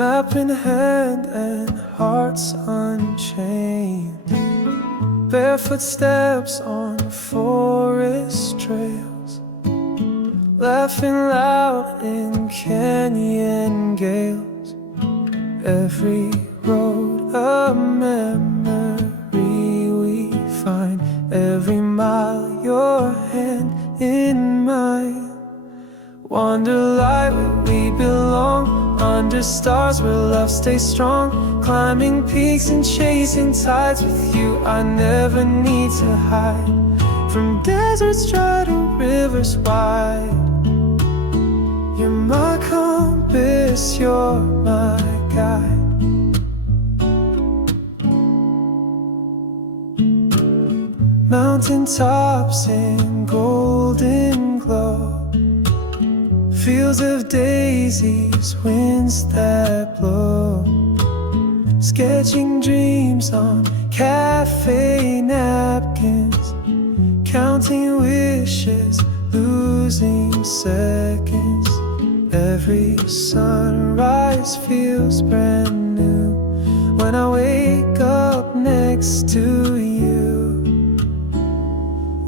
map in hand and hearts unchained. Barefoot steps on forest trails, laughing loud in canyon gales. Every road a memory we find, every mile your hand in mine. Wanderlight where we belong, under stars where love stays strong. Climbing peaks and chasing tides, with you I never need to hide. From deserts dry to rivers wide, you're my compass, you're my guide. Mountain tops in golden glow, fields of daisies, winds that blow. Sketching dreams on cafe napkins, counting wishes, losing seconds. Every sunrise feels brand new when I wake up next to you.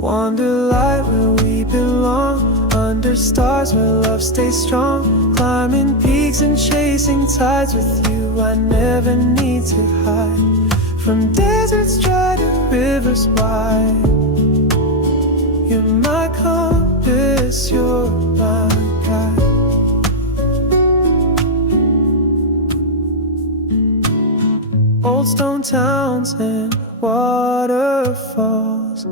Wanderlight where we belong, under stars where love stays strong. Climbing peaks and chasing tides, with you I never need to hide. From deserts dry to rivers wide, you're my compass, you're my guide. Old stone towns and waterfalls,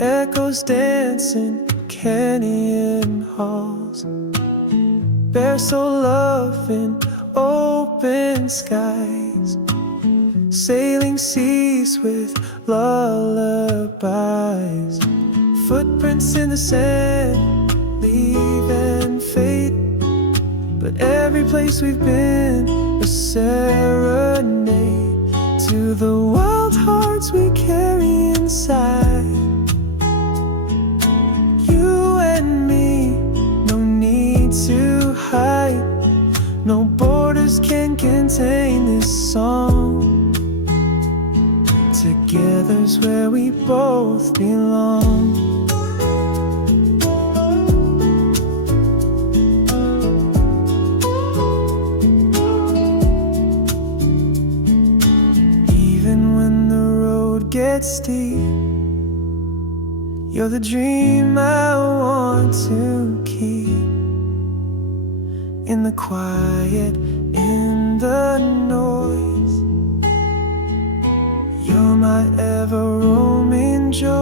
echoes dancing canyon halls. Bare soul love in open skies, sailing seas with lullabies. Footprints in the sand, leave and fade, but every place we've been a serenade to the wild hearts we carry inside. You and me, no need to hide. No borders can contain this song. Together's where we both belong. Even when the road gets steep, you're the dream I want to keep. In the quiet, in the noise, you're my ever-roaming joy.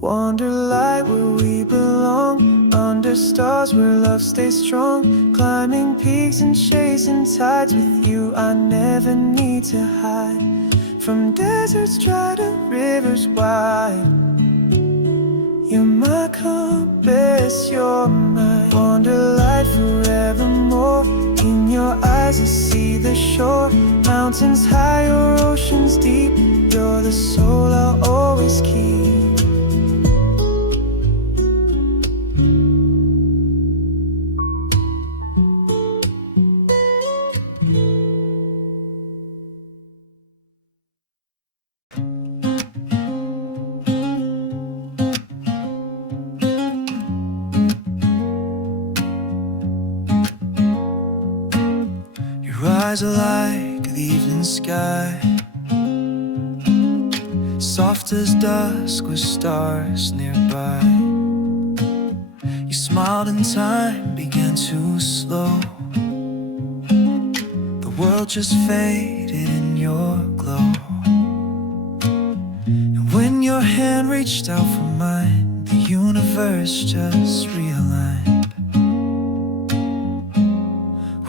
Wanderlight where we belong, under stars where love stays strong. Climbing peaks and chasing tides, with you I never need to hide. From deserts dry to rivers wide, you're my compass, you're my Wanderlight forevermore. In your eyes I see the shore, mountains high or oceans deep. You're the soul I'll always keep. Eyes are like the evening sky, soft as dusk with stars nearby. You smiled and time began to slow. The world just faded in your glow. And when your hand reached out for mine, the universe just realigned.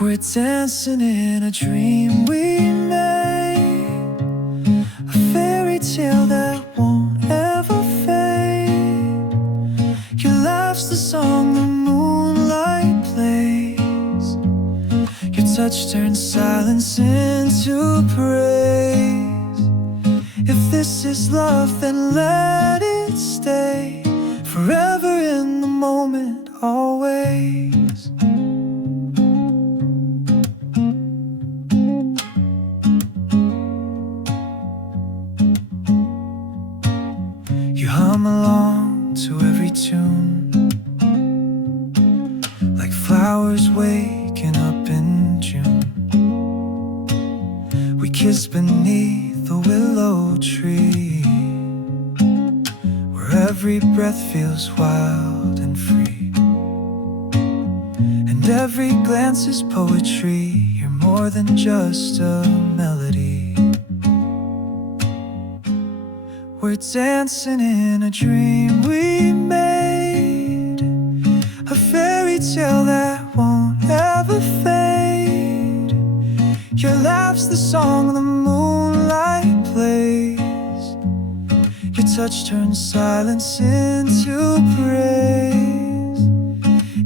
We're dancing in a dream we made, a fairy tale that won't ever fade. Your laugh's the song the moonlight plays, your touch turns silence into praise. If this is love, then let it stay forever in the moment, always. flowers waking up in June. We kiss beneath a willow tree, where every breath feels wild and free, and every glance is poetry. You're more than just a melody. We're dancing in a dream we made, a fairy tale that won't ever fade. Your laugh's the song the moonlight plays. Your touch turns silence into praise.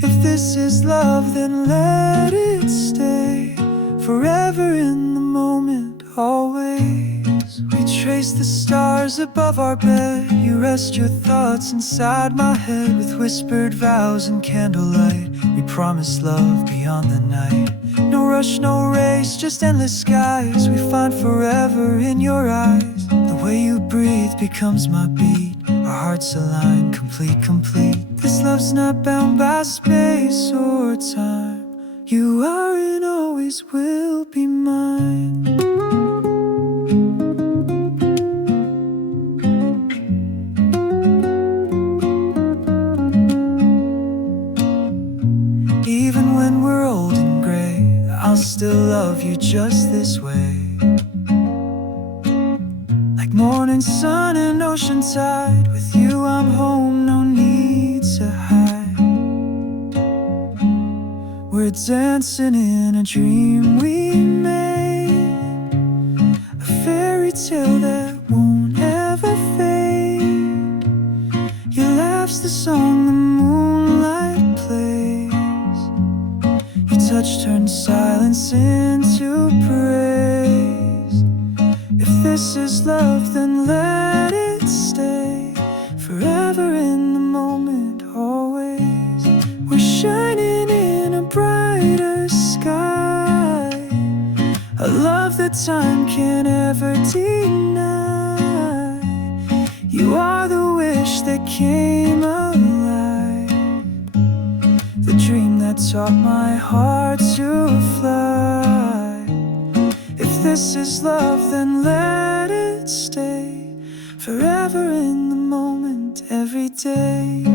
If this is love, then let it stay, forever in the moment, always. We trace the stars above our bed. You rest your thoughts inside my head, with whispered vows and candlelight. We promise love beyond the night. No rush, no race, just endless skies. We find forever in your eyes. The way you breathe becomes my beat. Our hearts align, complete, complete. This love's not bound by space or time. You are and always will be mine. Even when we're old and gray, I'll still love you just this way. Like morning sun and ocean tide, with you I'm home, no need to hide. We're dancing in a dream we made, a fairy tale that won't ever fade. Your laugh's the song the moonlight plays. Your touch turns silence into praise. If this is love, then let it stay, forever in the moment, always. We're shining in a brighter sky, a love that time can't ever deny. You are the wish that came alive, the dream that taught my heart to fly. If this is love, then let it stay, forever in the moment, every day.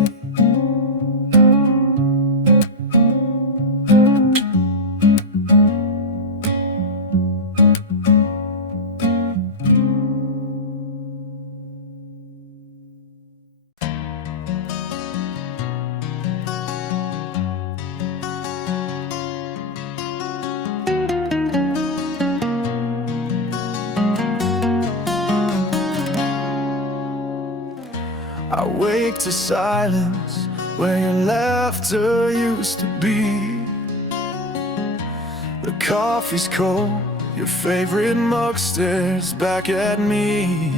I wake to silence where your laughter used to be. The coffee's cold, your favorite mug stares back at me.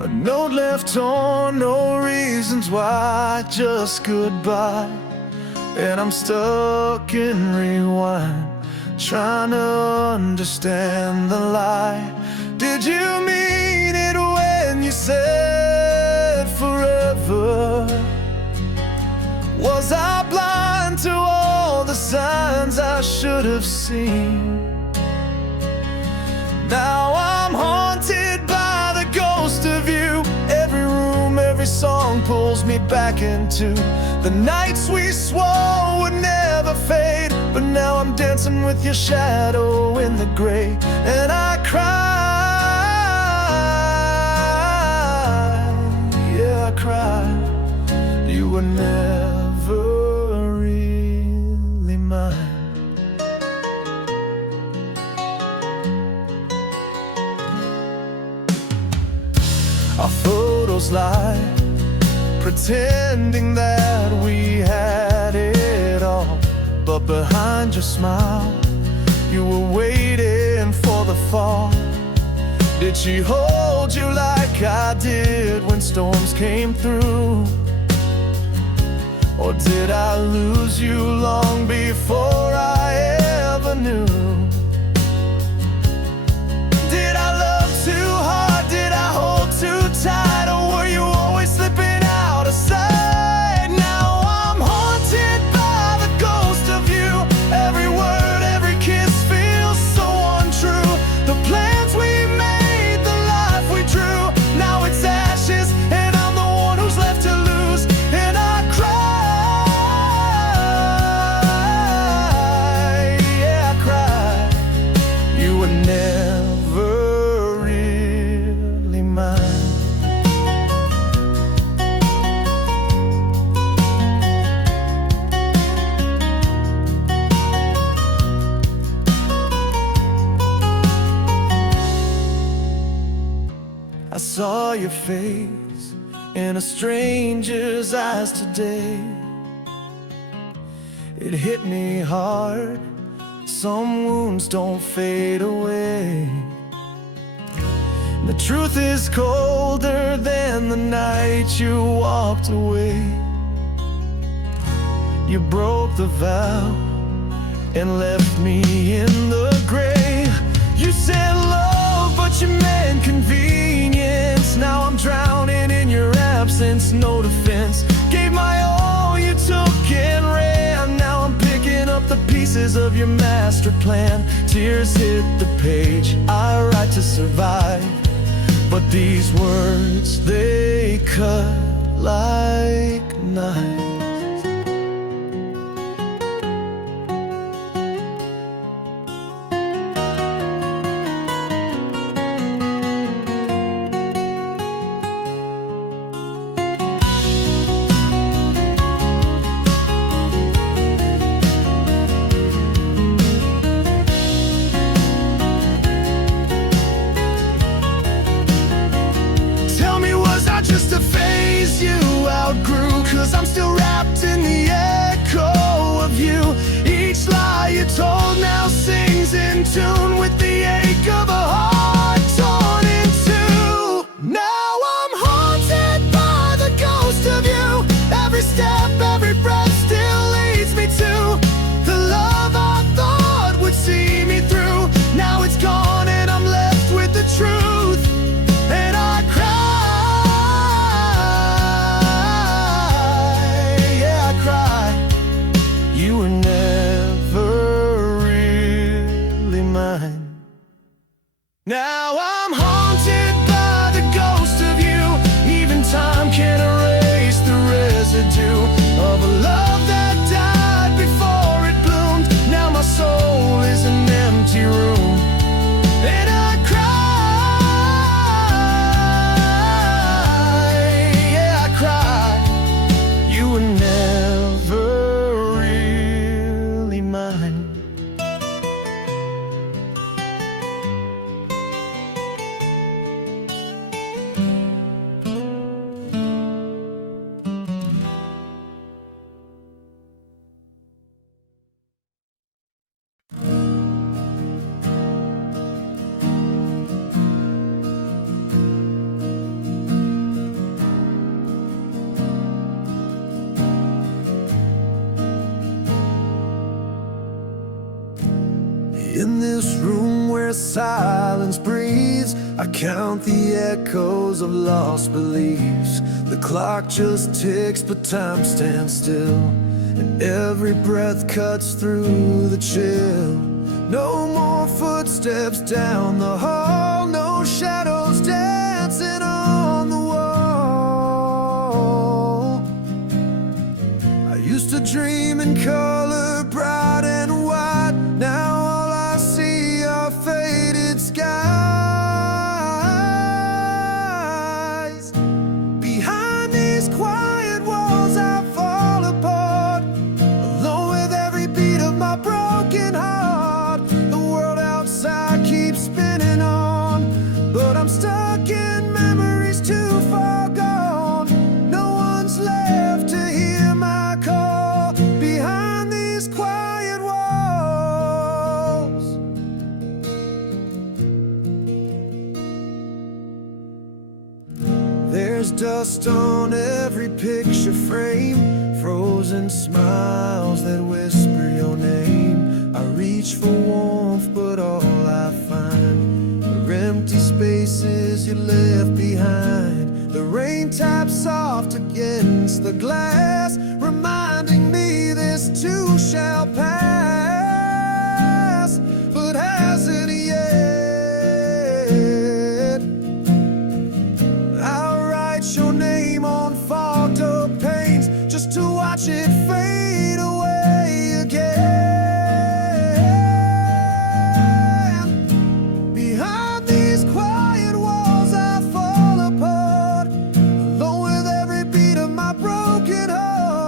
A note left on, no reasons why, just goodbye. And I'm stuck in rewind, trying to understand the lie. Did you mean it when you said forever? Was I blind to all the signs I should have seen? Now I'm haunted by the ghost of you. Every room, every song pulls me back into the nights we swore would never fade. But now I'm dancing with your shadow in the gray, and I cry, yeah, I cry. You were never really mine. Our photos lie, pretending that we had it all. But behind your smile, you were waiting for the fall. Did she hold you like I did when storms came through? Or did I lose you long before I ever knew? Did I love too hard? Did I hold too tight? Or were you always slipping out of sight? Now I'm haunted by your face in a stranger's eyes today. It hit me hard. Some wounds don't fade away. The truth is colder than the night you walked away. You broke the vow and left me in the grave. You said love, but you meant convenience. Now I'm drowning in your absence, no defense. Gave my all, you took and ran. Now I'm picking up the pieces of your master plan. Tears hit the page I write to survive, but these words, they cut like knives. Just a phase you outgrew, 'cause I'm still wrapped in the echo of you. Each lie you told now sings in tune with the ache of a heart torn in two. Now I'm haunted by the ghost of you. Every step, every breath still leads me to the love I thought would see me through. Now it's gone and I'm left with the truth, and I cry. You were never really mine. Now I'm haunted by the ghost of you. Even time can't erase the residue of a love that died before it bloomed. Now my soul is an empty room, and I cry. Yeah, I cry. You were never mine. In this room where silence breathes, I count the echoes of lost beliefs. The clock just ticks, but time stands still, and every breath cuts through the chill. No more footsteps down the hall, no shadows dancing on the wall. I used to dream in color, bright and white. Now faded skies. Behind these quiet walls I fall apart, alone with every beat of my broken heart. The world outside keeps spinning on, but I'm stuck in memories too far gone. No one's left to hear my call. Behind these quiet walls, there's dust on every picture frame, frozen smiles that whisper your name. I reach for warmth, but all I find are empty spaces you left behind. The rain taps soft against the glass, reminding me this too shall pass, but hasn't yet. I'll write your name on fogged up panes, just to watch it fade away again. Behind these quiet walls I fall apart, alone with every beat of my broken heart.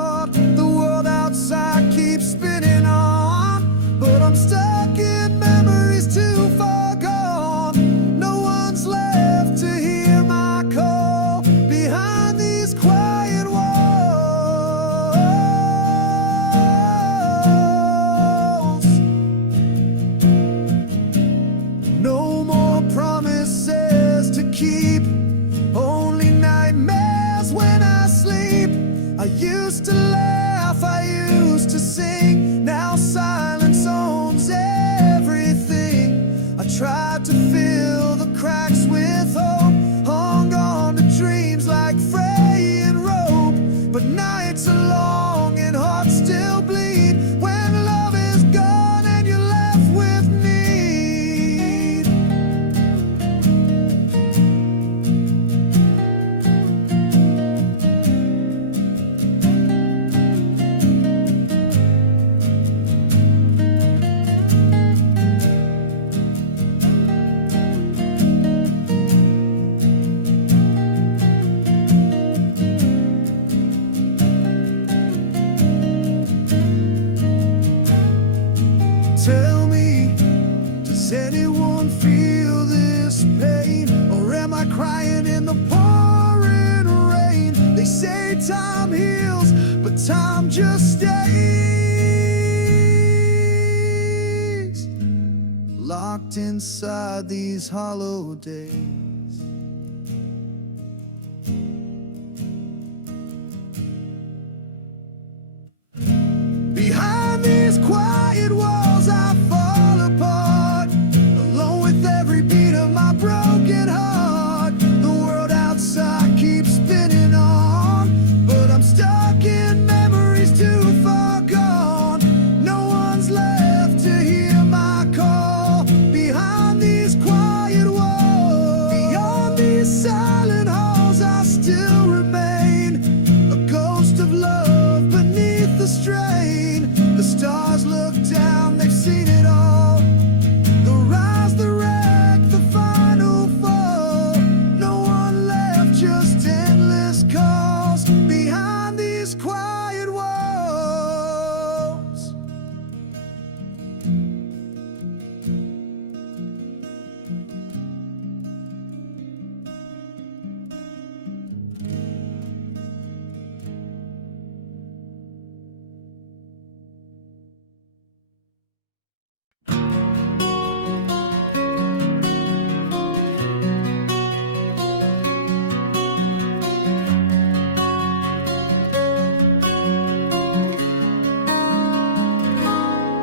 Tell me, does anyone feel this pain? Or am I crying in the pouring rain? They say time heals, but time just stays locked inside these hollow days. Behind these quiet walls I fall apart, alone with every beat of my broken heart. The world outside keeps spinning on, but I'm stuck in memories too far gone. No one's left to hear my call. Behind these quiet walls, beyond these silent halls, I still remain a ghost of love beneath the strain. The stars look down, they've seen it all. The rise, the wreck, the final fall. No one left, just endless calls behind these quiet walls.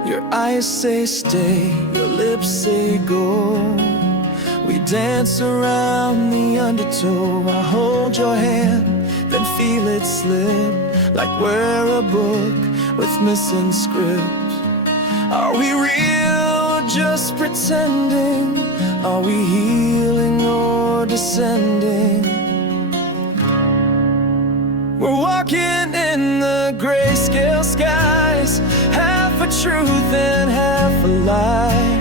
Your eyes say stay, your lips say go. We dance around the undertow. I hold your hand, then feel it slip, like we're a book with missing scripts. Are we real or just pretending? Are we healing or descending? We're walking in the grayscale skies, half a truth and half a lie.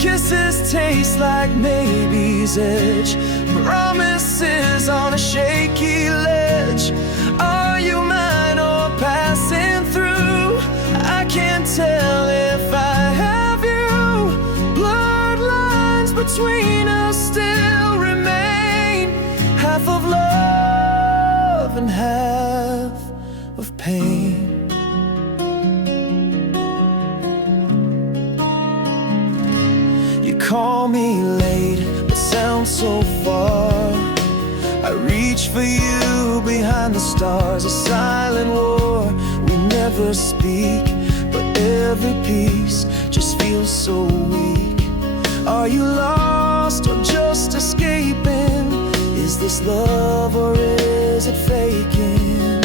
Kisses taste like maybe's edge, promises on a shaky ledge. Are you mine or passing through? I can't tell if I have you. Blurred lines between us still remain, half of love and half of pain. You call me late, but sound so far. I reach for you behind the stars. A silent war, we never speak, but every piece just feels so weak. Are you lost or just escaping? Is this love or is it faking?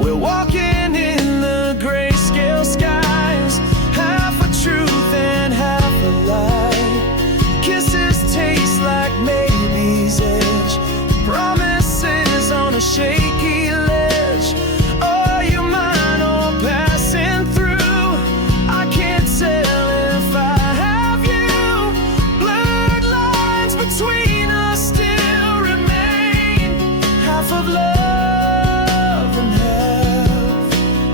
We're walking in the grayscale skies, half a truth and half a lie. Kisses taste like maybe's edge, promises on a shaky ledge. Are you mine or passing through? I can't tell if I have you. Blurred lines between us still remain, half of love and half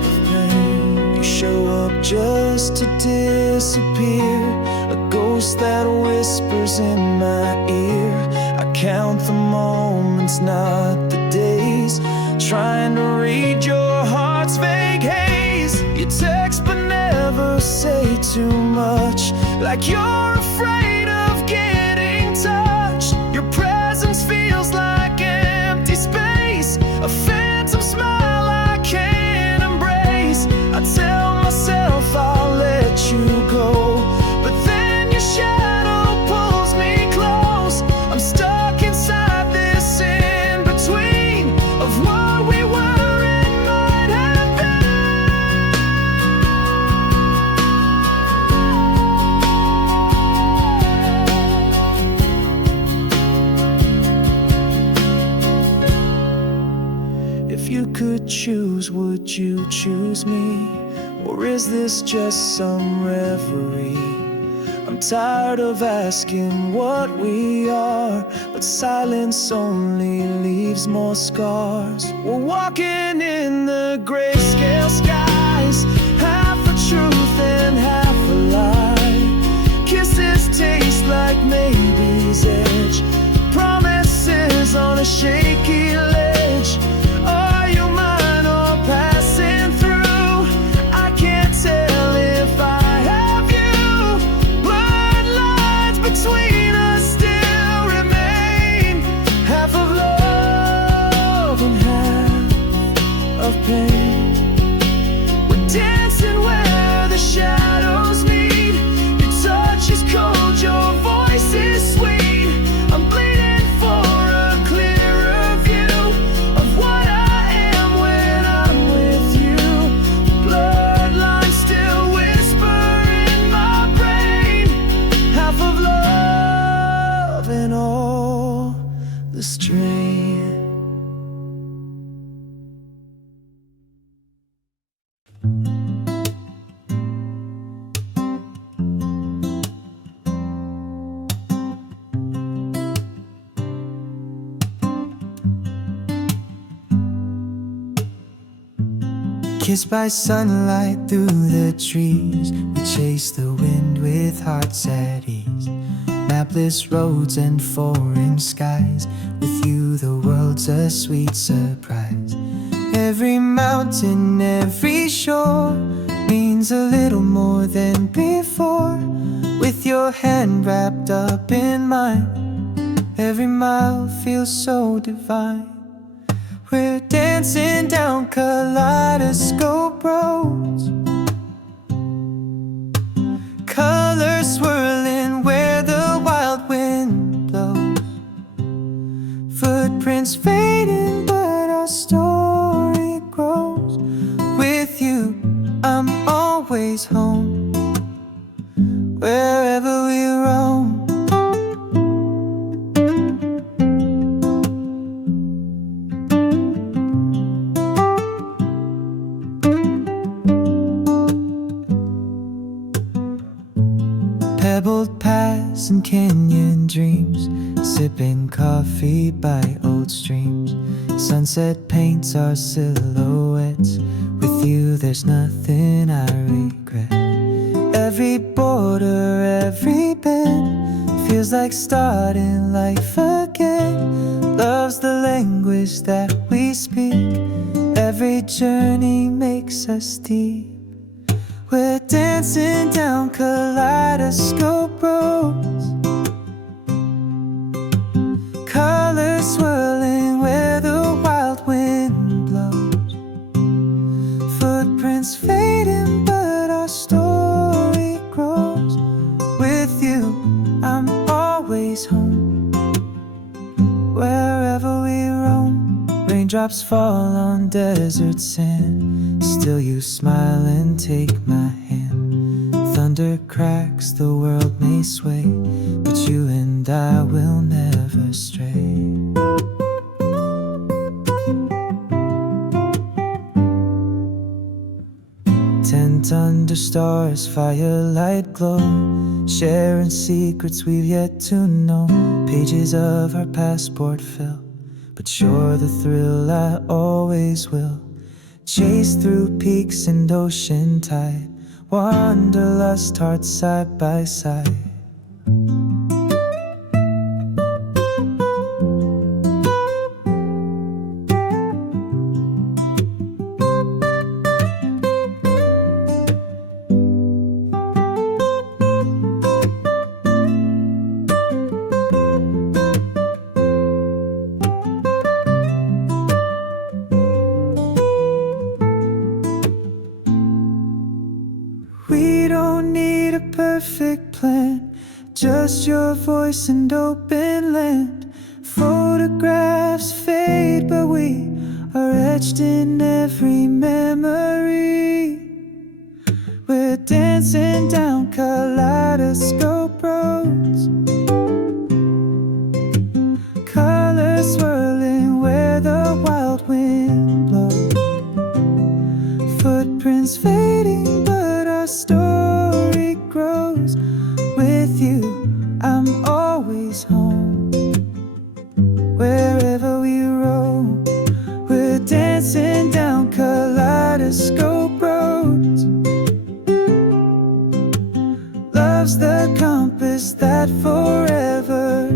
of pain. You show up just to disappear, a ghost that whispers in my ear. I count the moments, not the days, trying to read your heart's vague haze. You text but never say too much, like you're afraid of getting touched. Your presence feels like empty space, a phantom smile I can't embrace. I tell myself I'll let you go, but then your shadow pulls me close. I'm stuck inside this in-between of what we were and might have been. If you could choose, would you choose me? Or is this just some reverie? I'm tired of asking what we are, but silence only leaves more scars. We're walking in the grayscale skies, half a truth journey's edge. Promises on a shaky ledge. Are you mine or passing through? I can't tell if I have you. Bloodlines between us still remain. Half of love and half of pain. We're dancing where the shadows meet. Your touch is cold, your voice is sweet. I'm bleeding for a clearer view of what I am when I'm with you. Bloodlines still whisper in my brain. Half of love and all the strain. Kissed by sunlight through the trees, we chase the wind with hearts at ease. Mapless roads and foreign skies, with you the world's a sweet surprise. Every mountain, every shore means a little more than before. With your hand wrapped up in mine, every mile feels so divine. We're dancing down Kaleidoscope Roads, colors swirling where the wild wind blows. Footprints fading, but our story grows. With you, I'm always home, wherever we roam. Pebbled paths and canyon dreams, sipping coffee by old streams. Sunset paints our silhouettes. With you there's nothing I regret. Every border, every bend feels like starting life again. Love's the language that we speak. Every journey makes us deep. We're dancing down Kaleidoscope Roads, colors swirling where the wild wind blows. Footprints fading, but our story grows. With you, I'm always home, wherever we roam. Raindrops fall on desert sand, still you smile and take my hand. Thunder cracks, the world may sway, but you and I will never stray. Tent under stars, firelight glow, sharing secrets we've yet to know. Pages of our passport fill, but you're the thrill I always will. Chase through peaks and ocean tide, wanderlust hearts side by side. We don't need a perfect plan, just your voice and open land. Photographs fade, but we are etched in every memory. We're dancing down Kaleidoscope Roads, colors swirling where the wild wind blows. Footprints fading, but our story grows. With you, I'm always home, wherever we roam. We're dancing down Kaleidoscope Roads. Love's the compass that forever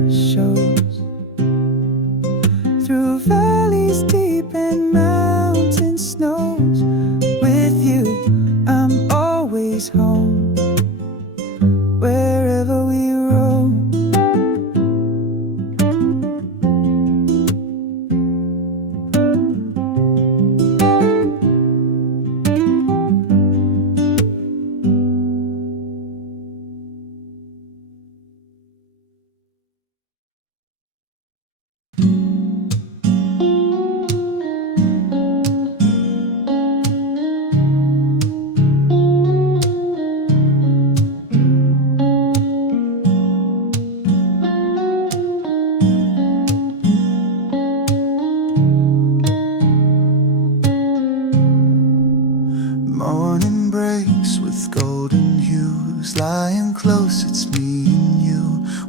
morning breaks with golden hues. Lying close, it's me and you.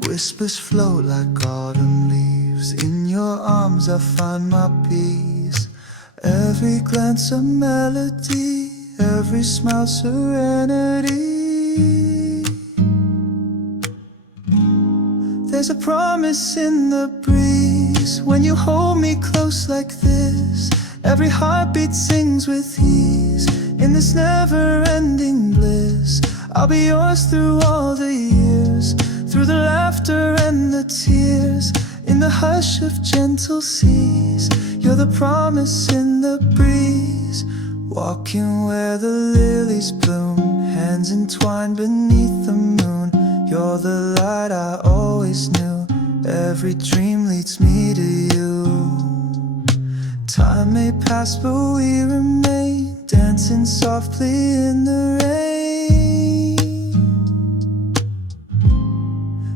Whispers float like autumn leaves. In your arms I find my peace. Every glance a melody, every smile serenity. There's a promise in the breeze when you hold me close like this. Every heartbeat sings with ease. In this never-ending bliss, I'll be yours through all the years, through the laughter and the tears. In the hush of gentle seas, you're the promise in the breeze. Walking where the lilies bloom, hands entwined beneath the moon. You're the light I always knew. Every dream leads me to you. Time may pass but we remain, dancing softly in the rain.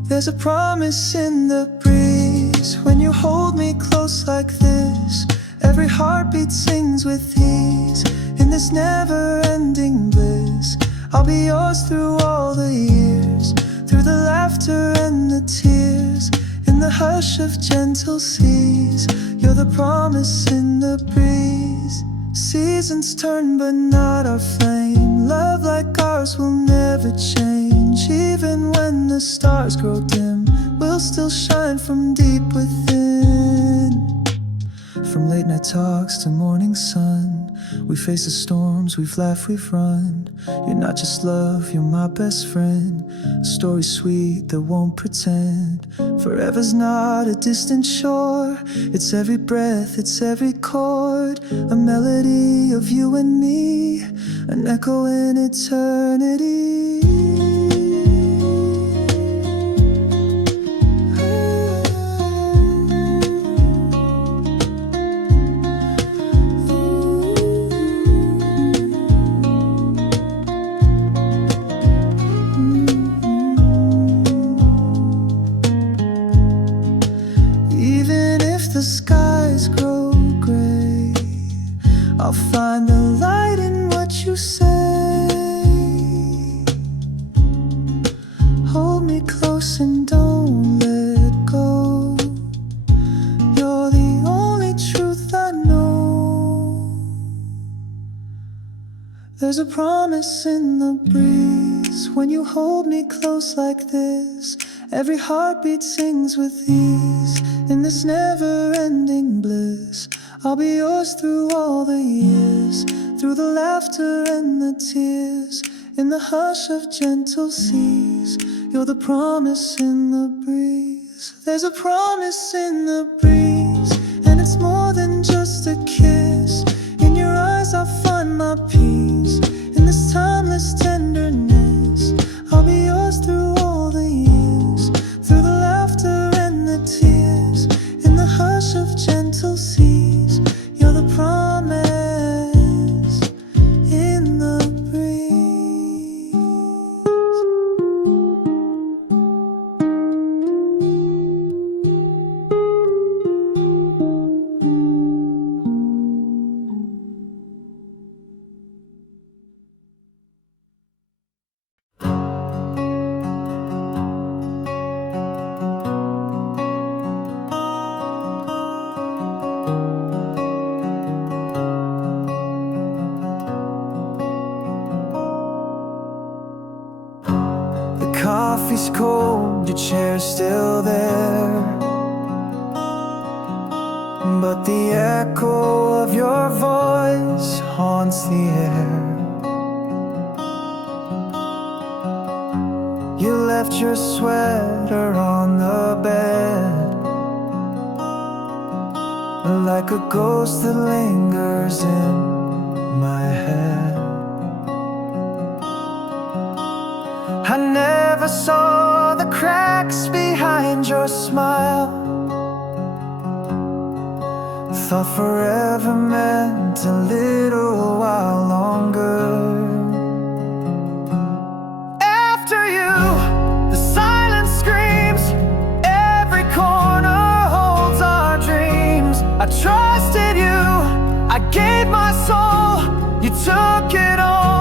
There's a promise in the breeze when you hold me close like this. Every heartbeat sings with ease. In this never-ending bliss, I'll be yours through all the years, through the laughter and the tears. In the hush of gentle seas, you're the promise in the breeze. Seasons turn but not our flame. Love like ours will never change. Even when the stars grow dim, we'll still shine from deep within. From late night talks to morning sun, we face the storms, we've laughed, we've run. You're not just love, you're my best friend. A story sweet that won't pretend. Forever's not a distant shore. It's every breath, it's every chord. A melody of you and me, an echo in eternity. I'll find the light in what you say. Hold me close and don't let go. You're the only truth I know. There's a promise in the breeze when you hold me close like this. Every heartbeat sings with ease. In this never-ending bliss, I'll be yours through all the years, through the laughter and the tears. In the hush of gentle seas, you're the promise in the breeze. There's a promise in the breeze, and it's more than just a kiss. In your eyes I find my peace. In this timeless tenderness, I'll be yours through all the years, through the laughter and the tears. In the hush of gentle seas, you're the promise in the breeze. Coffee's cold, your chair's still there, but the echo of your voice haunts the air. You left your sweater on the bed, like a ghost that lingers in my head. I never saw the cracks behind your smile. Thought forever meant a little while longer. After you, the silence screams. Every corner holds our dreams. I trusted you, I gave my soul. You took it all.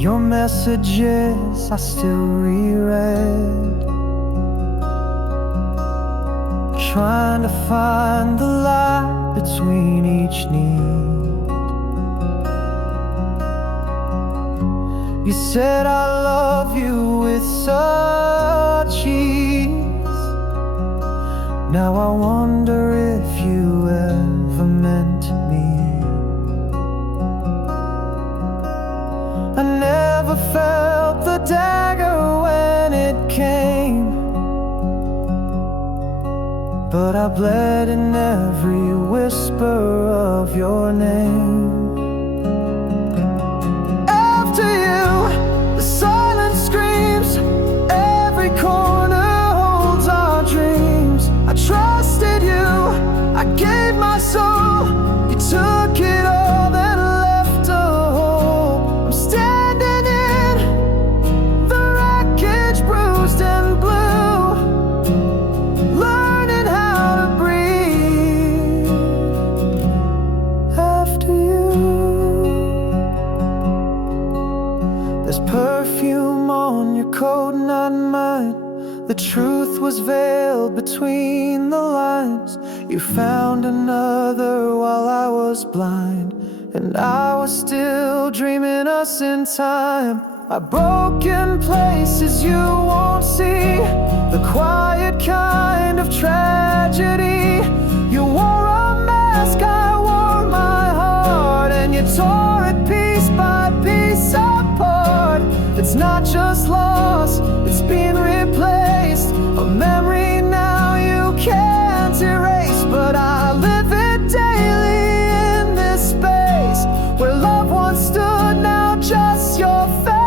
Your messages I still reread, trying to find the light between each need. You said I love you with such ease. Now I wonder if you ever meant me. I never felt the dagger when it came, but I bled in every whisper of your name. After you, the silence screams, every corner holds our dreams. I trusted you, I gave my soul, you took it all then left a hole. I'm standing in the wreckage, bruised and blue, learning how to breathe. After you, there's perfume on your coat, not mine. The truth was veiled between the lines. You found another while I was blind, and I was still dreaming us in time. A broken places you won't see, the quiet kind of tragedy. You wore a mask, I wore my heart, and you tore it piece by piece apart. It's not just loss, it's been replaced, a memory now you can't erase. But I live it daily in this space where love once stood, now just your face.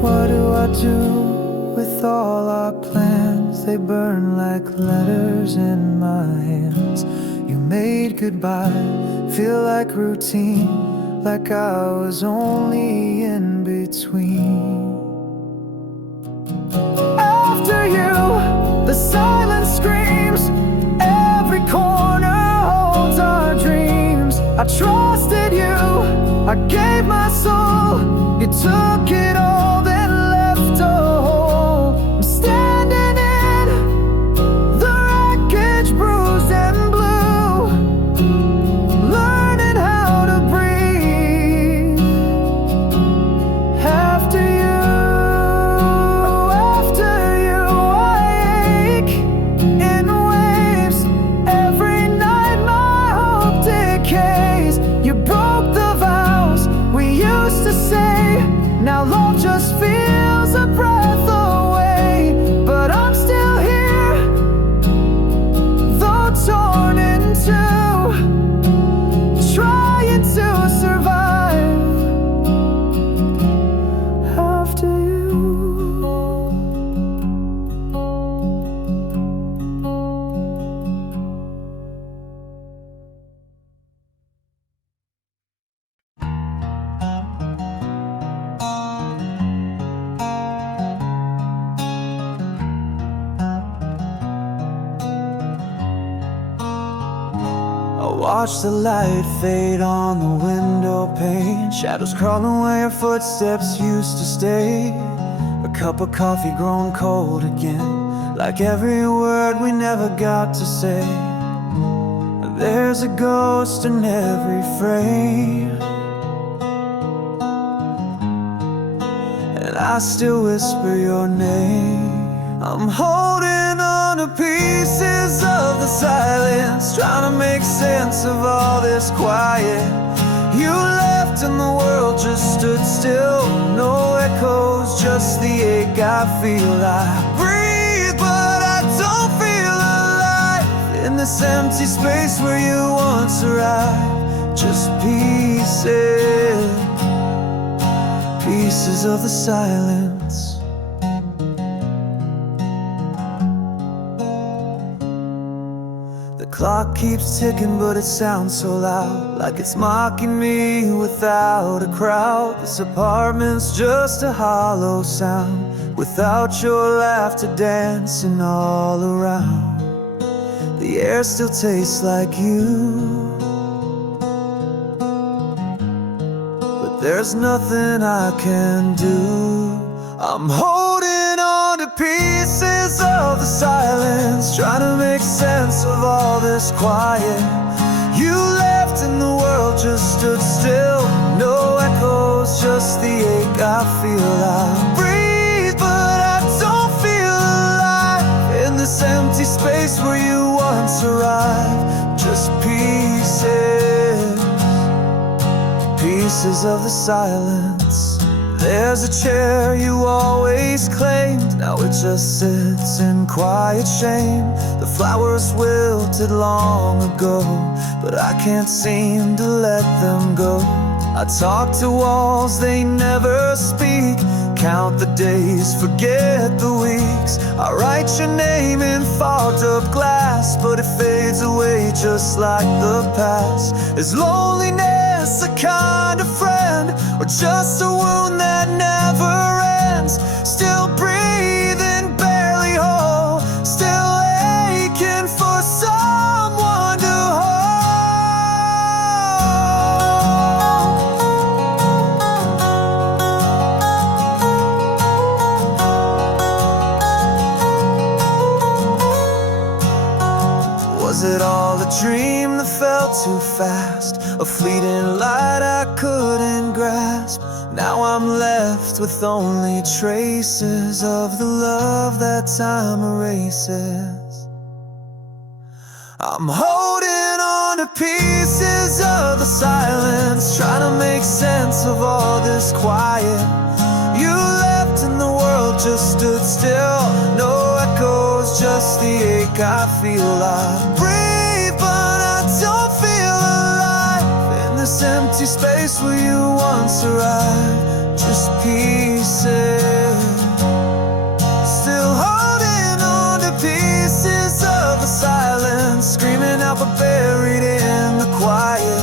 What do I do with all our plans? They burn like letters in my hands. You made goodbye feel like routine, like I was only in between. After you, the silence screams, every corner holds our dreams. I trusted you, I gave my soul, you took it all then left a hole. I'm standing in the wreckage, bruised and blue, learning how to breathe. After you, I ache in waves. Every night my hope decays. You broke the vows we used to say. Now love just feels a breath away. But I'm still here, though torn in two, trying to survive. After you, I watch the light fade on the window pane, shadows crawling where your footsteps used to stay. A cup of coffee grown cold again, like every word we never got to say. There's a ghost in every frame, and I still whisper your name. I'm holding on to pieces of the silence, trying to make sense of all this quiet. You left and the world just stood still, no echoes, just the ache I feel. I breathe, but I don't feel alive in this empty space where you once arrived. Just pieces of the silence. The clock clock keeps ticking, but it sounds so loud, like it's mocking me without a crowd. This apartment's just a hollow sound, without your laughter dancing all around. The air still tastes like you, but there's nothing I can do. I'm holding on to pieces of the silence, trying to make sense of all this quiet. You left and the world just stood still, no echoes, just the ache I feel. I breathe, but I don't feel alive in this empty space where you once arrived. Just pieces of the silence. There's a chair you always claimed, now it just sits in quiet shame. The flowers wilted long ago, but I can't seem to let them go. I talk to walls, they never speak, count the days, forget the weeks. I write your name in fogged up glass, but it fades away just like the past. Is loneliness a kind of friend, or just a wound that never ends? Still breathing, barely whole, still aching for someone to hold. Was it all a dream that felt too fast, a fleeting light I couldn't grasp? Now I'm left with only traces of the love that time erases. I'm holding on to pieces of the silence, trying to make sense of all this quiet. You left and the world just stood still, no echoes, just the ache I feel. I breathe, but I don't feel alive in this empty space where you once arrived. Just pieces, still holding on to pieces of the silence, screaming out but buried in the quiet.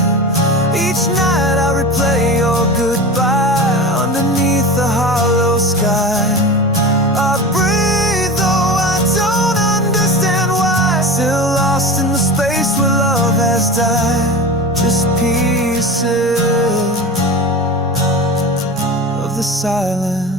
Each night I replay your goodbye underneath the hollow sky. I breathe though I don't understand why, still lost in the space where love has died. Just pieces of the silence.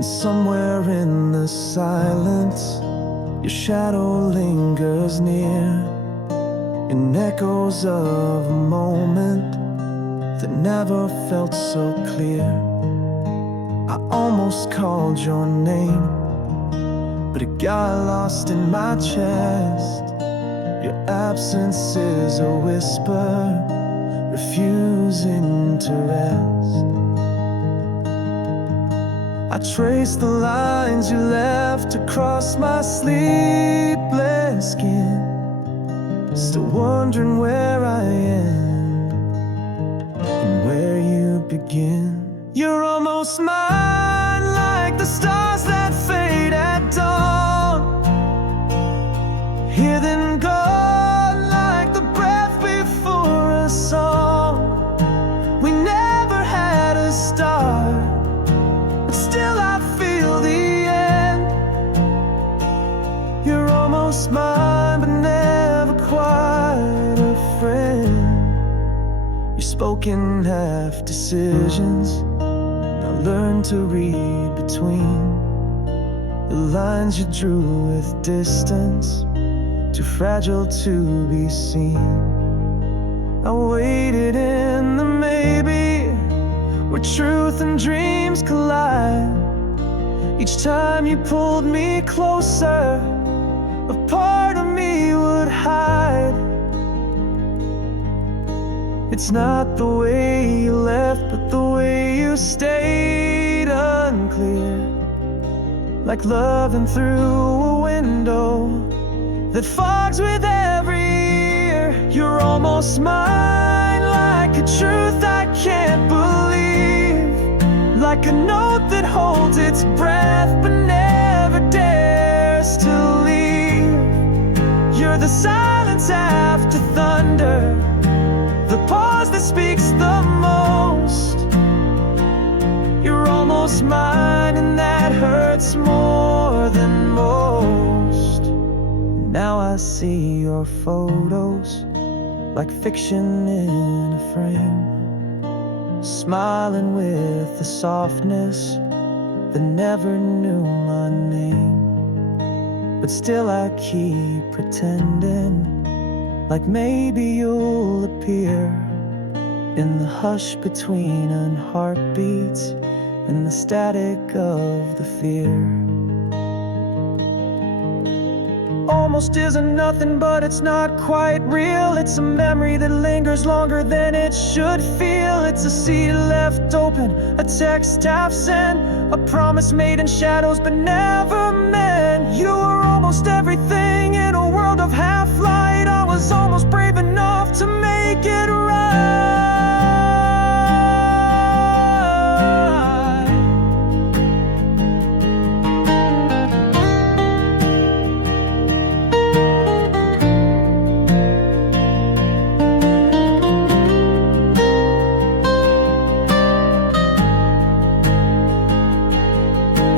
Somewhere in the silence, your shadow lingers near, in echoes of a moment that never felt so clear. I almost called your name, but it got lost in my chest. Your absence is a whisper, refusing to rest. I trace the lines you left across my sleepless skin, still wondering where I end and where you begin. You're almost mine, like the stars that fade at dawn, here then gone, like the breath before a song. We never had a start, still I feel the end. You're almost mine, but never quite a friend. Your spoken half decisions, now learn to read between the lines you drew with distance, too fragile to be seen. I waited in the maybe, where truth and dreams collide. Each time you pulled me closer, a part of me would hide. It It's not the way you left, but the way you stayed unclear. Like loving through a window that fogs with every year. You're almost mine, like a truth I can't believe. Like a note that holds its breath but never dares to leave. You're the silence after thunder, the pause that speaks the most. You're almost mine, and that hurts more than most. Now I see your photos like fiction in a frame, smiling with a softness that never knew my name. But still I keep pretending like maybe you'll appear in the hush between heartbeats and the static of the fear. Almost isn't nothing, but it's not quite real. It's a memory that lingers longer than it should feel. It's a seed left open, a text half sent, a promise made in shadows but never meant. You were almost everything in a world of half light. I was almost brave enough to make it right.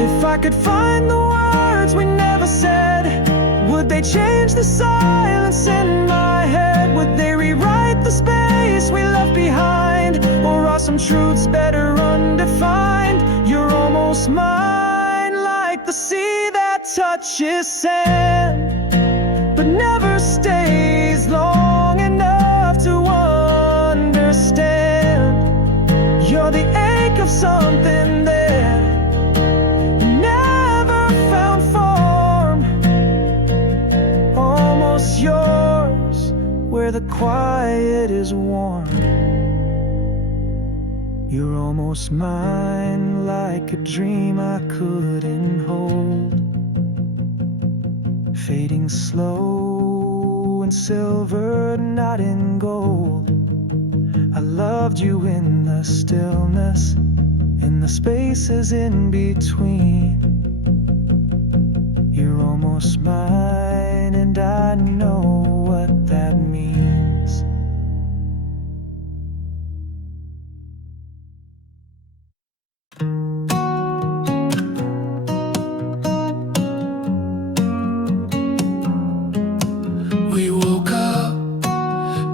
If I could find the words we never said, would they change the silence in my head? Would they rewrite the space we left behind? Or are some truths better undefined? You're almost mine, like the sea that touches sand, but never stays long enough to understand. You're the ache of something that yours, where the quiet is warm. You're almost mine, like a dream I couldn't hold, fading slow in silver, not in gold. I loved you in the stillness, in the spaces in between. You're almost mine, and I know what that means. We woke up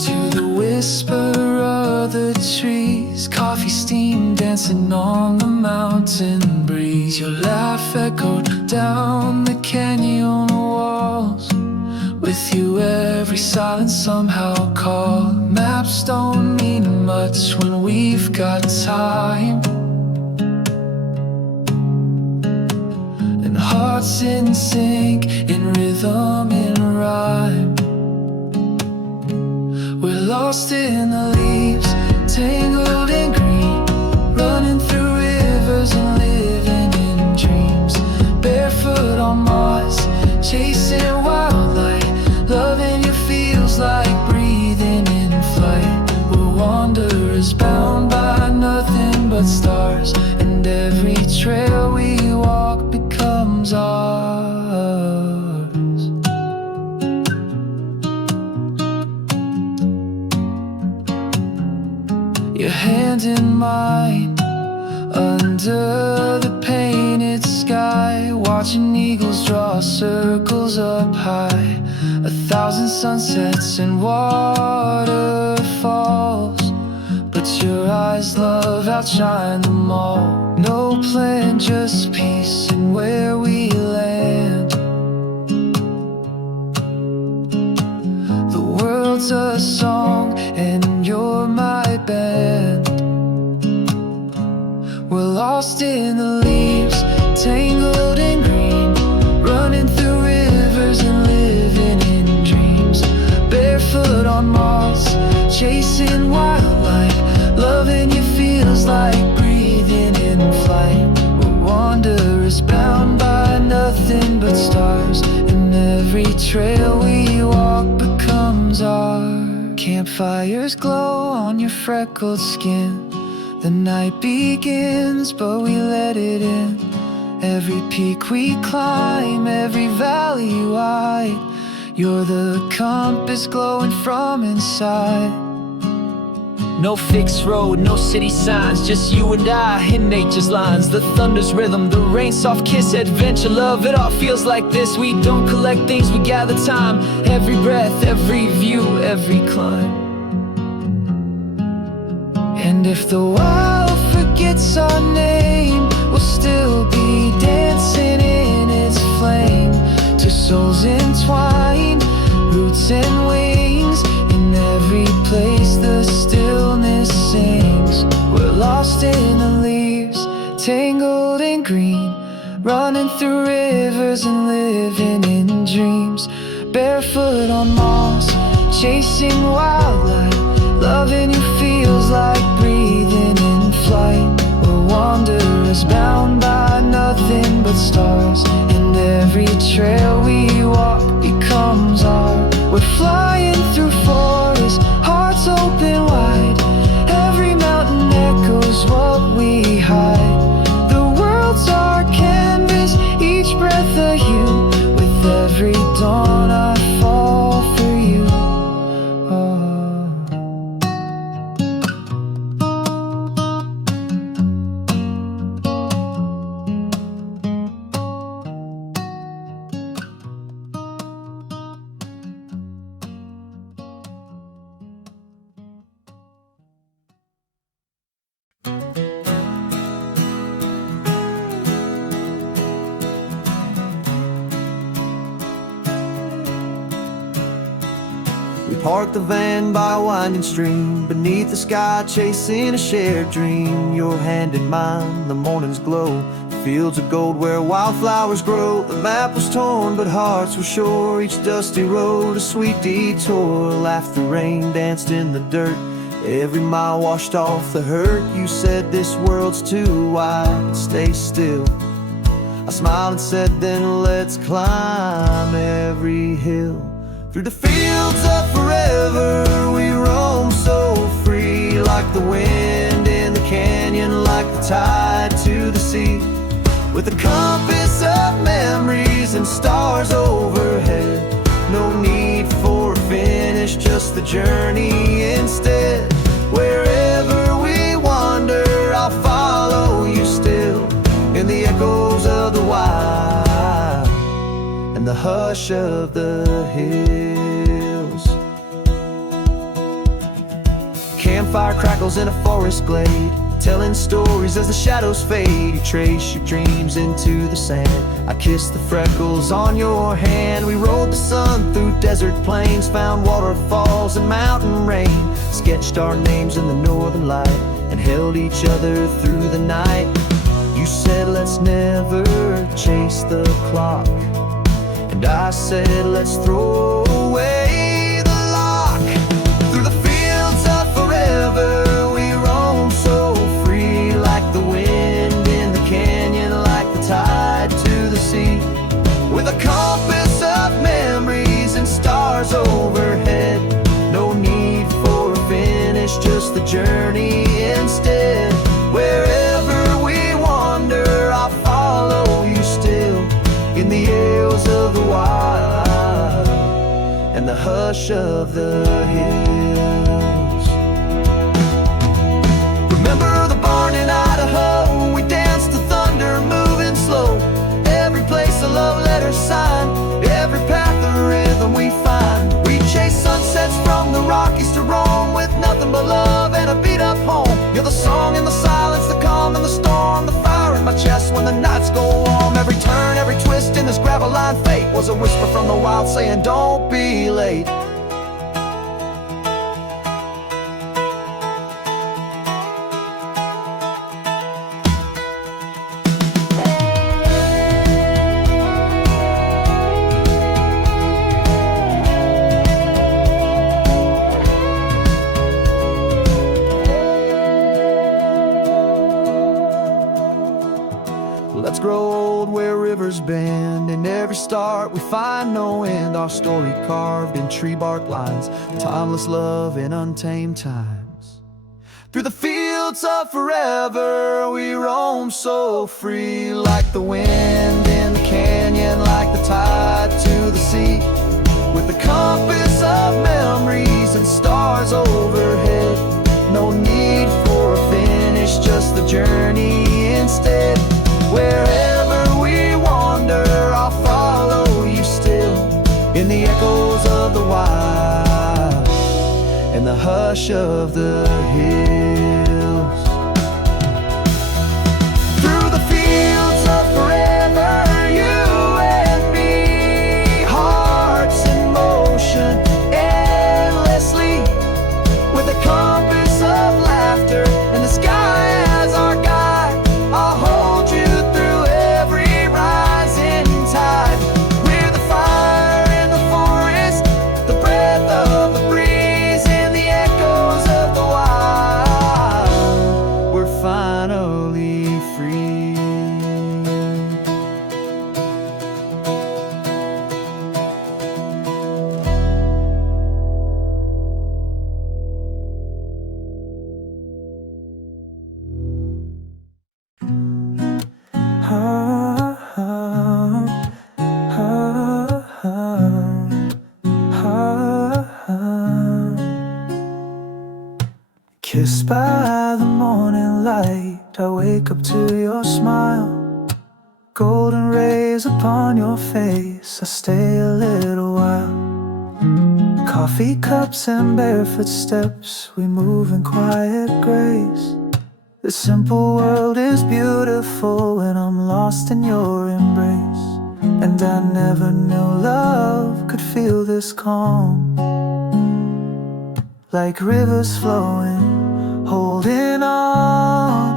to the whisper of the trees, coffee steam dancing on the mountain breeze. Your laugh echoed down the canyon walls. With you every silence somehow called. Maps don't mean much when we've got time, and hearts in sync, in rhythm, in rhyme. We're lost in the leaves, tangled in green, running through rivers and living in dreams. Barefoot on Mars, chasing wildlight. Loving you feels like breathing in flight. We're wanderers bound by nothing but stars, and every trail we walk becomes ours. Your hand in mine, under the painted sky, watching eagles draw circles up high. 1,000 sunsets and waterfalls, but your eyes, love, outshine them all. No plan, just peace and where we land. The world's a song and you're my band. We're lost in the leaves, tangled in green, running through rivers and living in dreams. Barefoot on Mars, chasing wildlife. Campfires glow on your freckled skin. The night begins, but we let it in. Every peak we climb, every valley wide, you're the compass glowing from inside. No fixed road, no city signs, just you and I in nature's lines. The thunder's rhythm, the rain's soft kiss, adventure, love, it all feels like this. We don't collect things, we gather time. Every breath, every view, every climb. And if the wild forgets our name, we'll still be dancing in its flame. Two souls entwined, roots and wings. In every place the stillness sings. We're lost in the leaves, tangled in green, running through rivers and living in dreams. Barefoot on moss, chasing wildlife. Loving you feels like breathing in flight. We're wanderers bound by nothing but stars, and every trail we walk becomes art. We're flying through forests, hearts open wide. Every mountain echoes what we hide. The world's our canvas, each breath a hue. With every dawn I fall for you. Parked the van by a winding stream, beneath the sky chasing a shared dream. Your hand in mine, the morning's glow, fields of gold where wildflowers grow. The map was torn but hearts were sure, each dusty road a sweet detour. Laughed the rain, danced in the dirt, every mile washed off the hurt. You said this world's too wide, but stay still. I smiled and said then let's climb every hill. Through the fields of forever we roam so free, like the wind in the canyon, like the tide to the sea. With a compass of memories and stars overhead, no need for a finish, just the journey instead. Wherever we wander I'll follow you still, in the echoes of the wild and the hush of the hills. Campfire crackles in a forest glade, telling stories as the shadows fade. You trace your dreams into the sand, I kiss the freckles on your hand. We rode the sun through desert plains, found waterfalls and mountain rain. Sketched our names in the northern light and held each other through the night. You said let's never chase the clock, and I said let's throw away the lock. Through the fields of forever we roam so free, like the wind in the canyon, like the tide to the sea. With a compass of memories and stars overhead, no need for a finish, just the journey instead. Wherever we wander I'll follow you still, in the aisles of the wild and the hush of the hills. Remember the barn in Idaho, we danced to thunder moving slow. Every place a love letter sign, every path a rhythm we find. We chase sunsets from the Rockies to Rome, with nothing but love and a beat up home. You're the song in the silence, the calm in the storm, the fire in my chest when the nights go warm. Every turn, every twist in this gravel line, fate was a whisper from the wild saying don't be late. Let's grow old where rivers bend. In every start we find no end. Our story carved in tree bark lines, timeless love in untamed times. Through the fields of forever we roam so free, like the wind in the canyon, like the tide to the sea. With the compass of memories and stars overhead, no need for a finish, just the journey instead. Wherever we wander, I'll follow you still, in the echoes of the wild and the hush of the hills. Through the fields of forever, you and me, hearts in motion endlessly, with a compass of laughter and the sky as our guide. I'll hold you through every rising tide. We're the fire in the forest, the breath of the breeze, and the echoes of the wild. We're finally free. Kissed by the morning light, I wake up to your smile. Golden rays upon your face, I stay a little while. Coffee cups and barefoot steps, we move in quiet grace. The simple world is beautiful when I'm lost in your embrace. And I never knew love could feel this calm, like rivers flowing, holding on.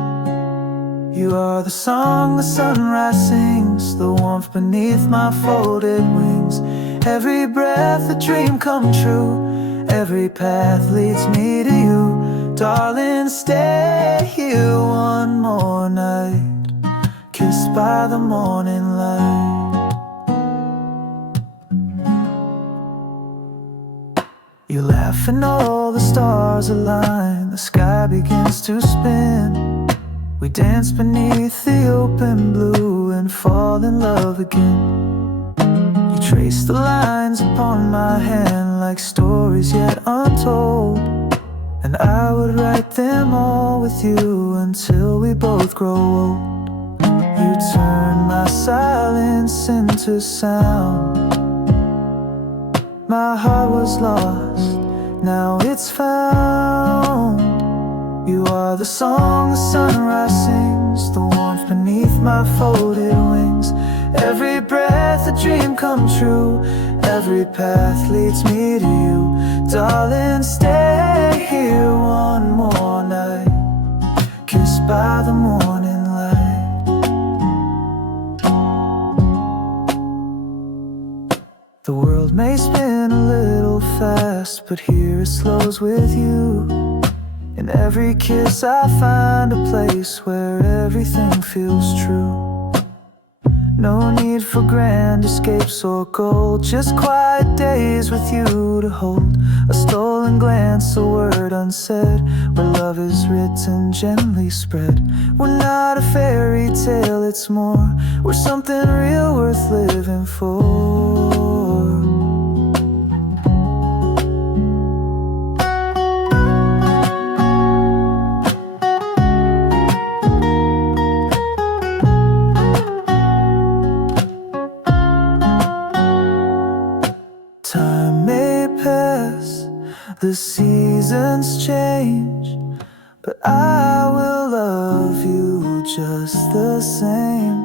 You are the song the sunrise sings, the warmth beneath my folded wings. Every breath a dream come true, every path leads me to you. Darling, stay here one more night, kissed by the morning light. You laugh and all the stars align, the sky begins to spin. We dance beneath the open blue and fall in love again. You trace the lines upon my hand like stories yet untold, and I would write them all with you until we both grow old. You turn my silence into sound. My heart was lost, now it's found. You are the song the sunrise sings, the warmth beneath my folded wings. Every breath a dream come true, every path leads me to you. Darling, stay here one more night, kissed by the morning light. The world may spin a little fast, but here it slows with you. In every kiss I find a place where everything feels true. No need for grand escapes or gold, just quiet days with you to hold. A stolen glance, a word unsaid, where love is written, gently spread. We're not a fairy tale, it's more, we're something real worth living for. Time may pass, the seasons change, but I will love you just the same.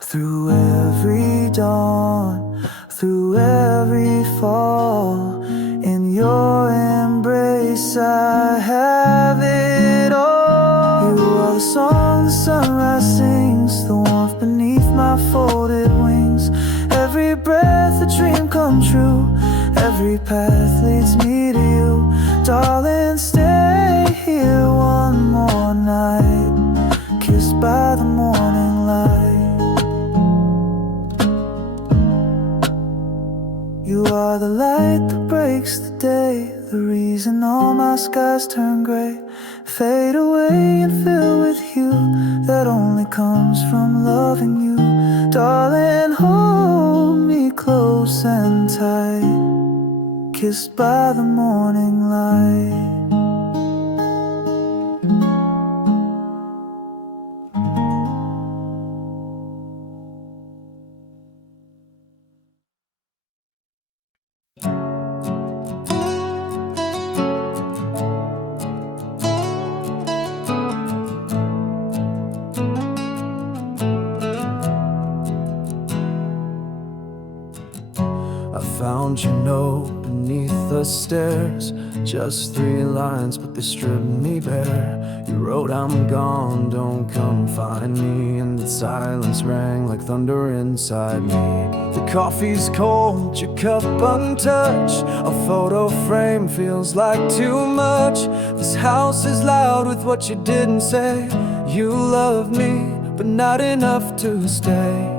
Through every dawn, through every fall, in your embrace I have it all. You are the song the sunrise sings, the warmth beneath my folded wings. Every breath a dream come true, every path leads me to you. Darling, stay here one more night, kissed by the morning light. skies turn gray, fade away and fill with hue that only comes from loving you. Darling, hold me close and tight, kissed by the morning light. Found your note beneath the stairs, just 3 lines, but they stripped me bare. You wrote, I'm gone, don't come find me, and the silence rang like thunder inside me. The coffee's cold, your cup untouched, a photo frame feels like too much. This house is loud with what you didn't say. You love me, but not enough to stay.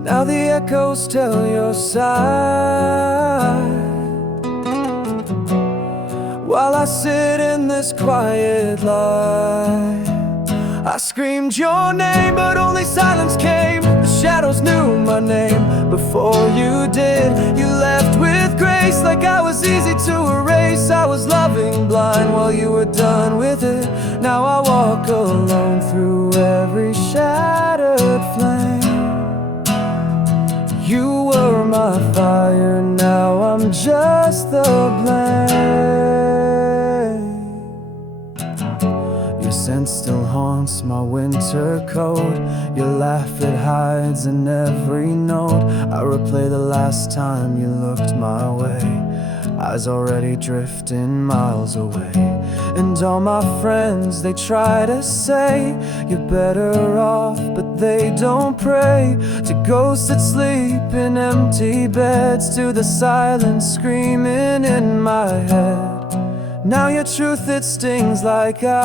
Now the echoes tell your side, while I sit in this quiet light. I screamed your name, but only silence came. The shadows knew my name before you did. You left with grace, like I was easy to erase. I was loving blind while you were done with it. Now I walk alone through every shattered flame. You were my fire, now I'm just the blame. Your scent still haunts my winter coat. Your laugh, it hides in every note. I replay the last time you looked my way, eyes already drifting miles away. And all my friends, they try to say you're better off, but they don't pray to ghosts that sleep in empty beds, to the silence screaming in my head. Now your truth, it stings like ice,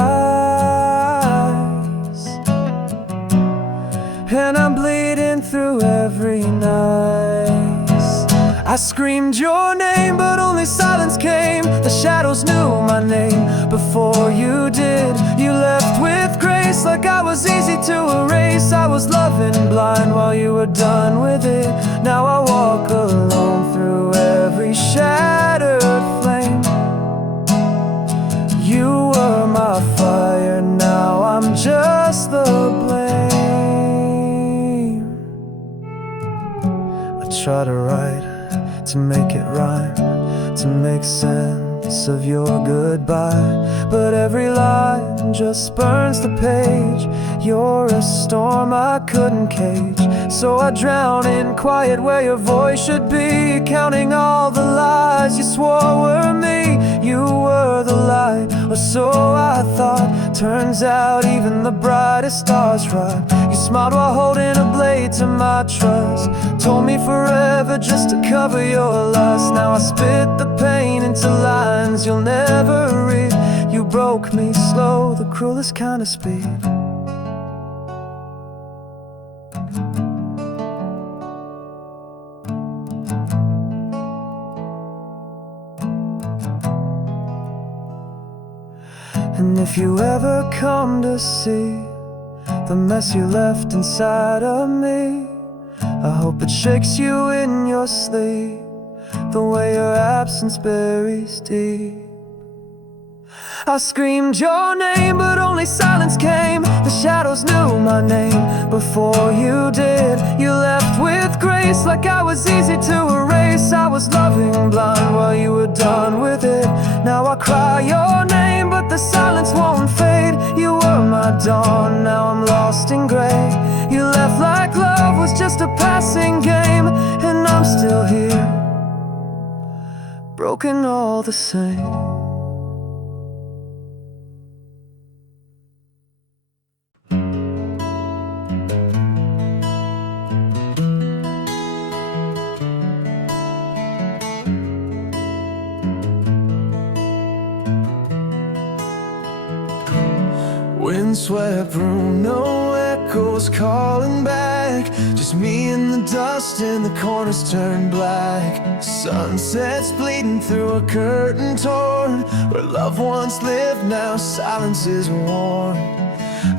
and I'm bleeding through every night. I screamed your name, but only silence came. The shadows knew my name before you did. You left with grace, like I was easy to erase. I was loving blind while you were done with it. Now I walk alone through every shattered flame. You were my fire, now I'm just the blame. I try to write, to make it rhyme, to make sense of your goodbye, but every line just burns the page. You're a storm I couldn't cage, so I drown in quiet where your voice should be, counting all the lies you swore were me. You were the light, or so I thought. Turns out even the brightest stars rot. You smiled while holding a blade to my trust, told me forever just to cover your loss. Now I spit the pain into lines you'll never read. You broke me slow, the cruelest kind of speed. And if you ever come to see the mess you left inside of me, I hope it shakes you in your sleep, the way your absence buries deep. I screamed your name, but only silence came. The shadows knew my name before you did. You left with grace, like I was easy to erase. I was loving blind while you were done with it. Now I cry your name, but the silence won't fade. You were my dawn, now I'm lost in gray. You left like love was just a passing game, and I'm still here, broken all the same. Windswept room, no echoes calling back, Just me in the dust and the corners turn black. Sunsets bleeding through a curtain torn. Where loved ones live now, silence is worn.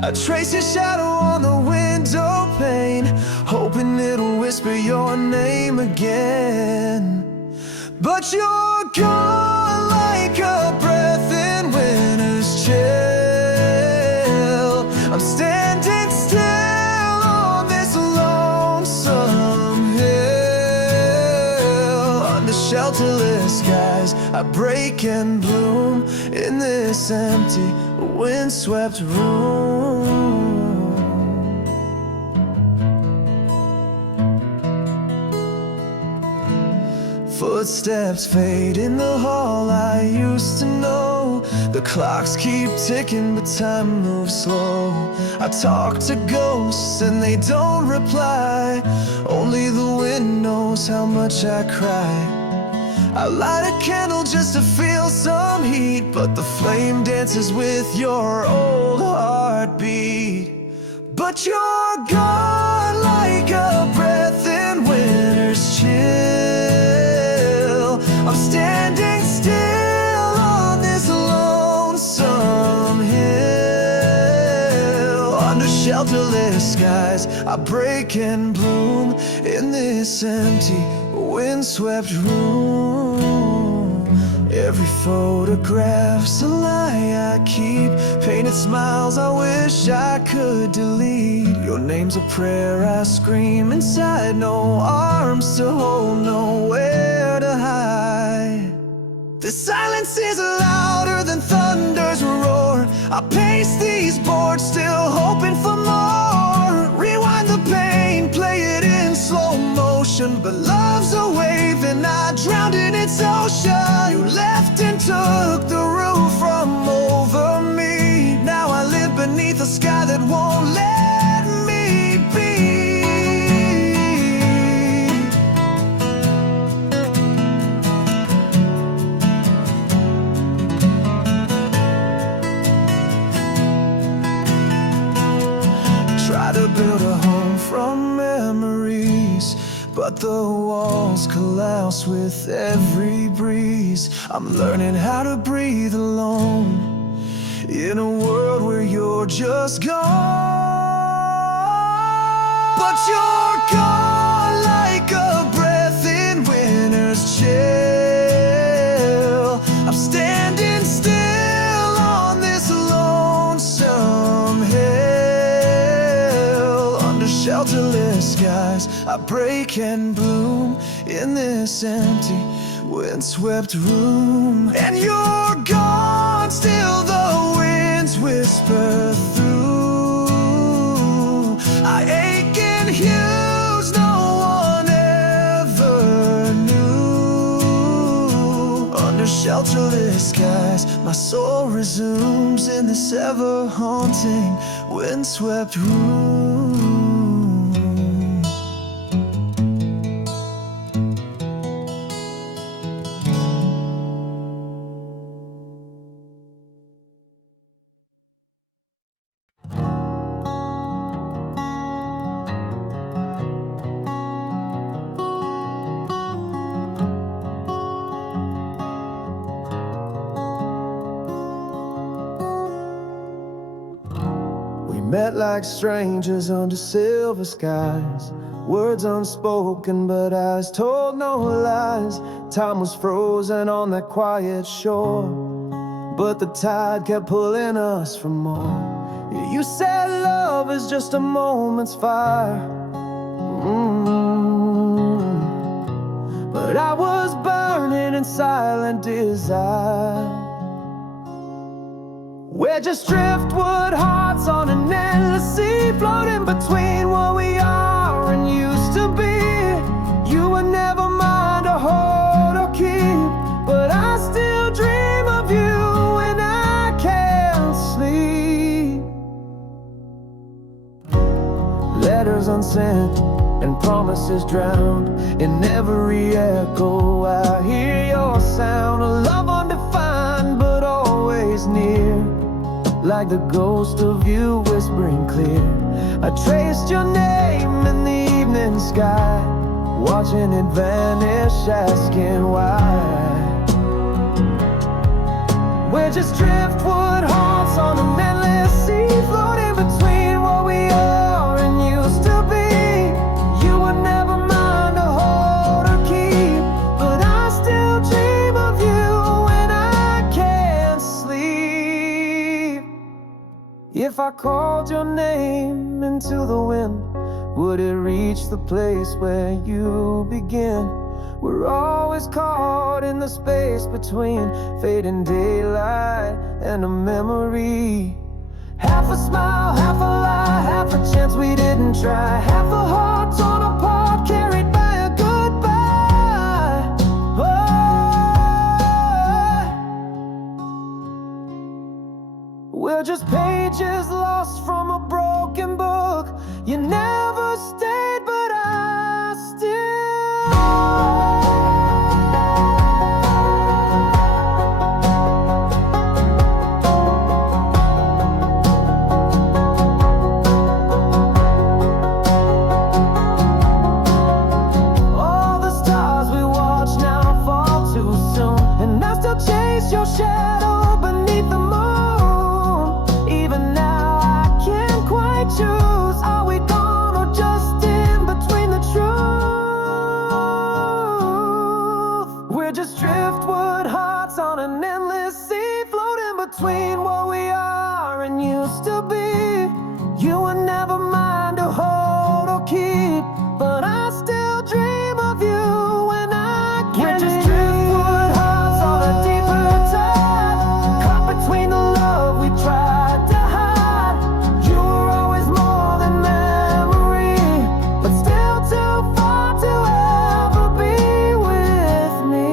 I trace your shadow on the window pane, hoping it'll whisper your name again. But you're gone like a breath in winter's chill. I'm standing still on this lonesome hill. Under shelterless skies, I break and bloom in this empty, windswept room. Footsteps fade in the hall I used to know. The clocks keep ticking but time moves slow. I talk to ghosts and they don't reply. Only the wind knows how much I cry. I light a candle just to feel some heat, but the flame dances with your old heartbeat. But you're gone like a breath in winter's chill. I'm standing still on this lonesome hill. Under shelterless skies, I break and bloom in this empty, windswept room. Every photograph's a lie I keep, painted smiles I wish I could delete. Your name's a prayer I scream inside, no arms to hold, nowhere to hide. The silence is louder than thunder's roar. I pace these boards, still hoping for more. Rewind the pain, play it in slow motion, but love's a wave and I drowned in its ocean. You left and took the roof from over me. Now I live beneath a sky that won't let me be. Try to build a home from memories, but the walls collapse with every breeze. I'm learning how to breathe alone in a world where you're just gone. But you're gone like a breath in winter's chill. I'm standing still on this lonesome hill. Under shelterless skies, I break and bloom in this empty, windswept room. And you're gone, still the winds whisper through. I ache in hues no one ever knew. Under shelterless skies, my soul resumes in this ever-haunting, windswept room. Met like strangers under silver skies. Words unspoken but eyes told no lies. Time was frozen on that quiet shore, but the tide kept pulling us for more. You said love is just a moment's fire, but I was burning in silent desire. We're just driftwood hearts on an endless sea, floating between what we are and used to be. You were never mine to hold or keep, but I still dream of you when I can't sleep. Letters unsent and promises drowned in every echo. I hear your sound, a love undefined but always near, like the ghost of you whispering clear. I traced your name in the evening sky, watching it vanish, asking why. We're just driftwood hearts on an endless sea, floating between what we are and used to be. You were never mine to hold or keep, but I still dream of you when I can't sleep. If I called your name into the wind, would it reach the place where you begin? We're always caught in the space between fading daylight and a memory. Half a smile, half a lie, half a chance we didn't try, half a heart torn apart, carried by a goodbye. Oh. We're just pages lost from a broken book. You never stayed, but I still. All the stars we watch now fall too soon, and I still chase your shadow beneath the moon. Even now I can't quite choose. Are we gone or just in between the truth? We're just driftwood hearts on an endless sea, floating between what we are and used to be. You were never mine to hold or keep, but I still dream of you when I can't. We're just driftwood hearts on a deeper tide, caught between the love we tried to hide. You were always more than memory, but still too far to ever be with me.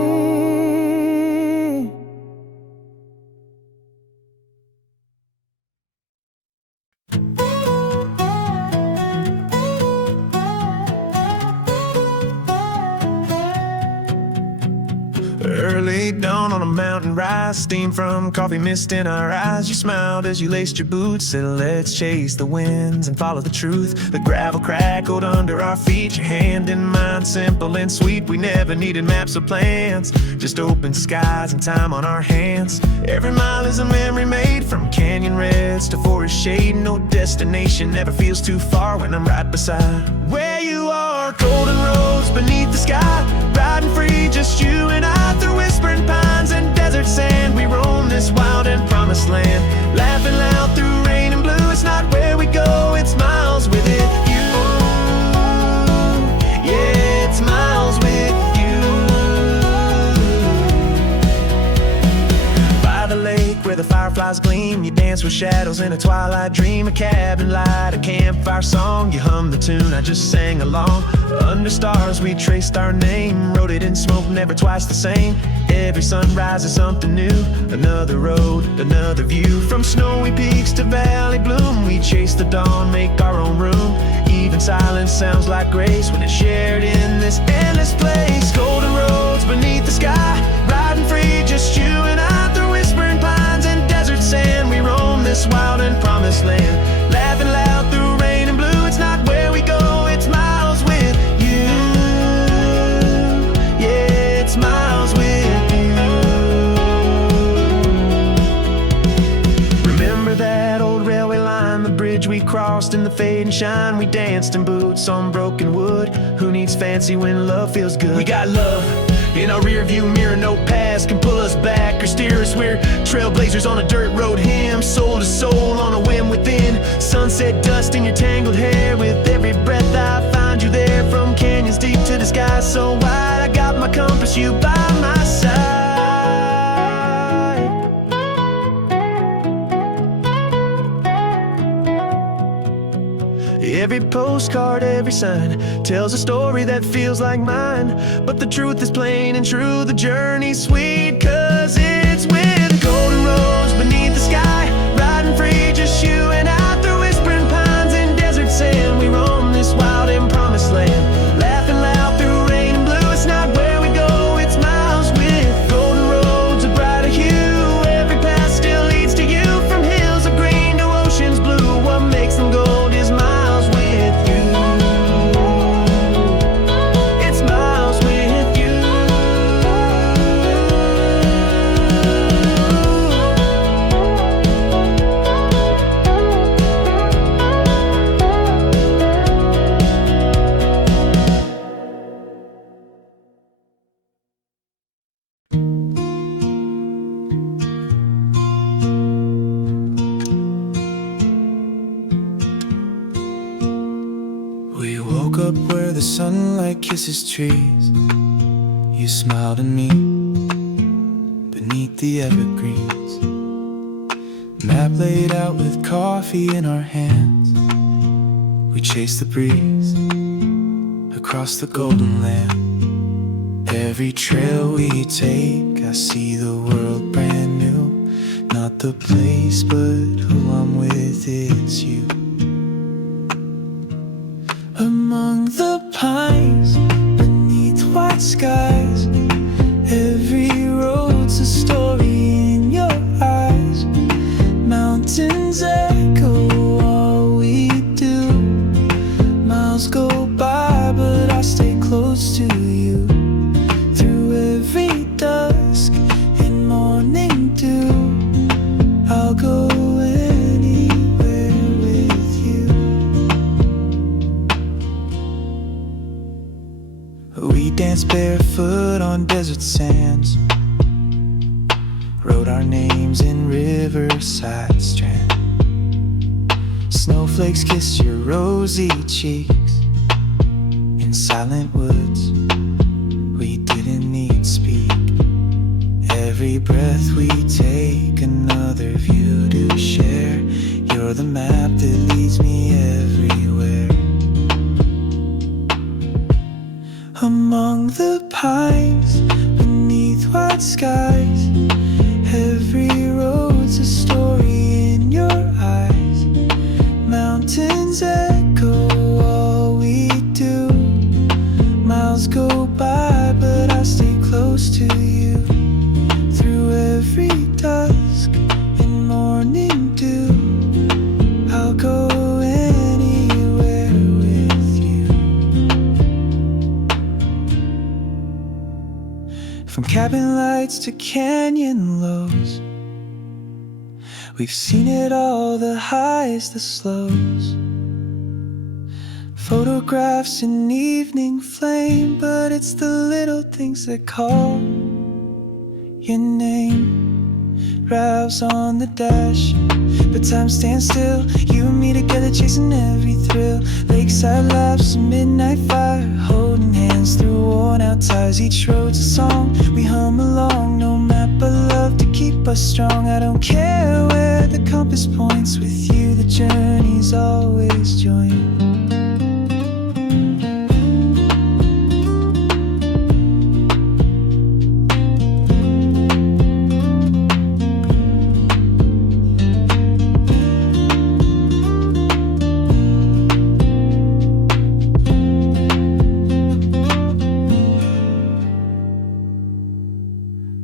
Early dawn on a mountain rise, steam from coffee mist in our eyes. You smiled as you laced your boots, said let's chase the winds and follow the truth. The gravel crackled under our feet, your hand in mine, simple and sweet. We never needed maps or plans, just open skies and time on our hands. Every mile is a memory made, from canyon reds to forest shade. No destination ever feels too far when I'm right beside where you are. Golden roads beneath the sky, riding free, just you and I, through whispering pines and desert sand. We roam this wild and promised land, laughing loud through rain and blue. It's not where we go, it's miles with it, you. Yeah, it's miles with you. By the lake where the fireflies gleam, you dance with shadows in a twilight dream. A cabin light, a campfire song, you hum the tune, I just sang along. Under stars we traced our name, wrote it in smoke, never twice the same. Every sunrise is something new, another road, another view. From snowy peaks to valley bloom, we chase the dawn, make our own room. Even silence sounds like grace when it's shared in this endless place. Golden roads beneath the sky, riding free, just you and I, through whispering pines and desert sand. We roam this wild and promised land, laughing loud through rain and blue. It's not where we go, it's miles with you. Yeah, it's miles with you. Remember that old railway line, the bridge we crossed in the fade and shine. We danced in boots on broken wood. Who needs fancy when love feels good? We got love in our rear view mirror, no past can pull us back or steer us. We're trailblazers on a dirt road, hymn soul to soul on a whim within. Sunset dust in your tangled hair, with every breath I find you there. From canyons deep to the sky so wide, I got my compass, you by my side. Every postcard, every sign tells a story that feels like mine. But the truth is plain and true, the journey's sweet, 'cause it's with golden roads beneath the sky, riding free, just you and I, through whispering pines and desert sand. We roam this wild and promised land, laughing loud through rain and blue. It's not where we go, it's miles with golden roads, a brighter hue. Every path still leads to you, from hills of green to oceans blue. What makes them gold is miles with you. where the sunlight kisses trees. You smiled at me beneath the evergreens. Map laid out with coffee in our hands. We chase the breeze across the golden land. Every trail we take, I see the world brand new. Not the place, but who I'm with, it's you. Among the pines, beneath white skies, every road's a story in your eyes. Mountains echo all we do. Miles go by, but I stay close to you. Through every dusk and morning dew, I'll go anywhere with you. We danced barefoot on desert sands, wrote our names in riverside strand. Snowflakes kiss your rosy cheeks. In silent woods, we didn't need speak. Every breath we take, another view to share. You're the map that leads me everywhere. Among the pines, beneath white skies, every road's a story in your eyes. Mountains echo all we do. Miles go by, but I stay close to you. Through every dusk and morning dew, I'll go anywhere with you. From cabin lights to canyon lows, we've seen it all, the highs, the slows. Photographs in evening flame, but it's the little things that call your name. Ralph's on the dash, but time stands still. You and me together chasing every thrill. Lakeside laughs, midnight fire, holding hands through worn out tires. Each road's a song, we hum along. No map but love to keep us strong. I don't care where the compass points, with you the journey's always joined.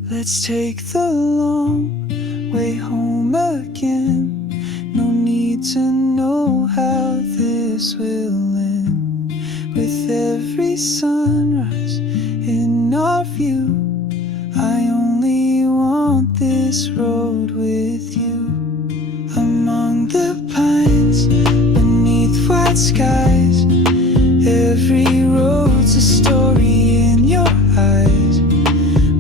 Let's take the long way home again. No need to know how this will end. With every sunrise in our view, I only want this road with you. Among the pines, beneath white skies, every road's a story in your eyes.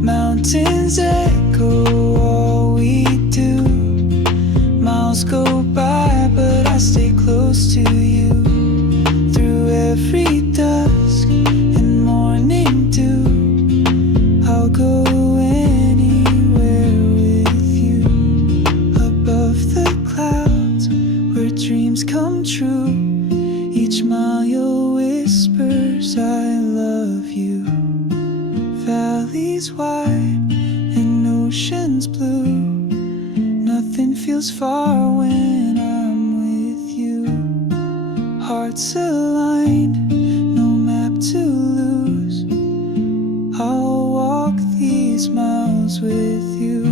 Mountains echo all we do. Miles go by, but I stay close to you. Through every dusk and morning dew, I'll go anywhere with you. Above the clouds, where dreams come true, each mile whispers I love you. Valleys wide and oceans blue, nothing feels far when I'm with you. Hearts aligned, no map to lose, I'll walk these miles with you.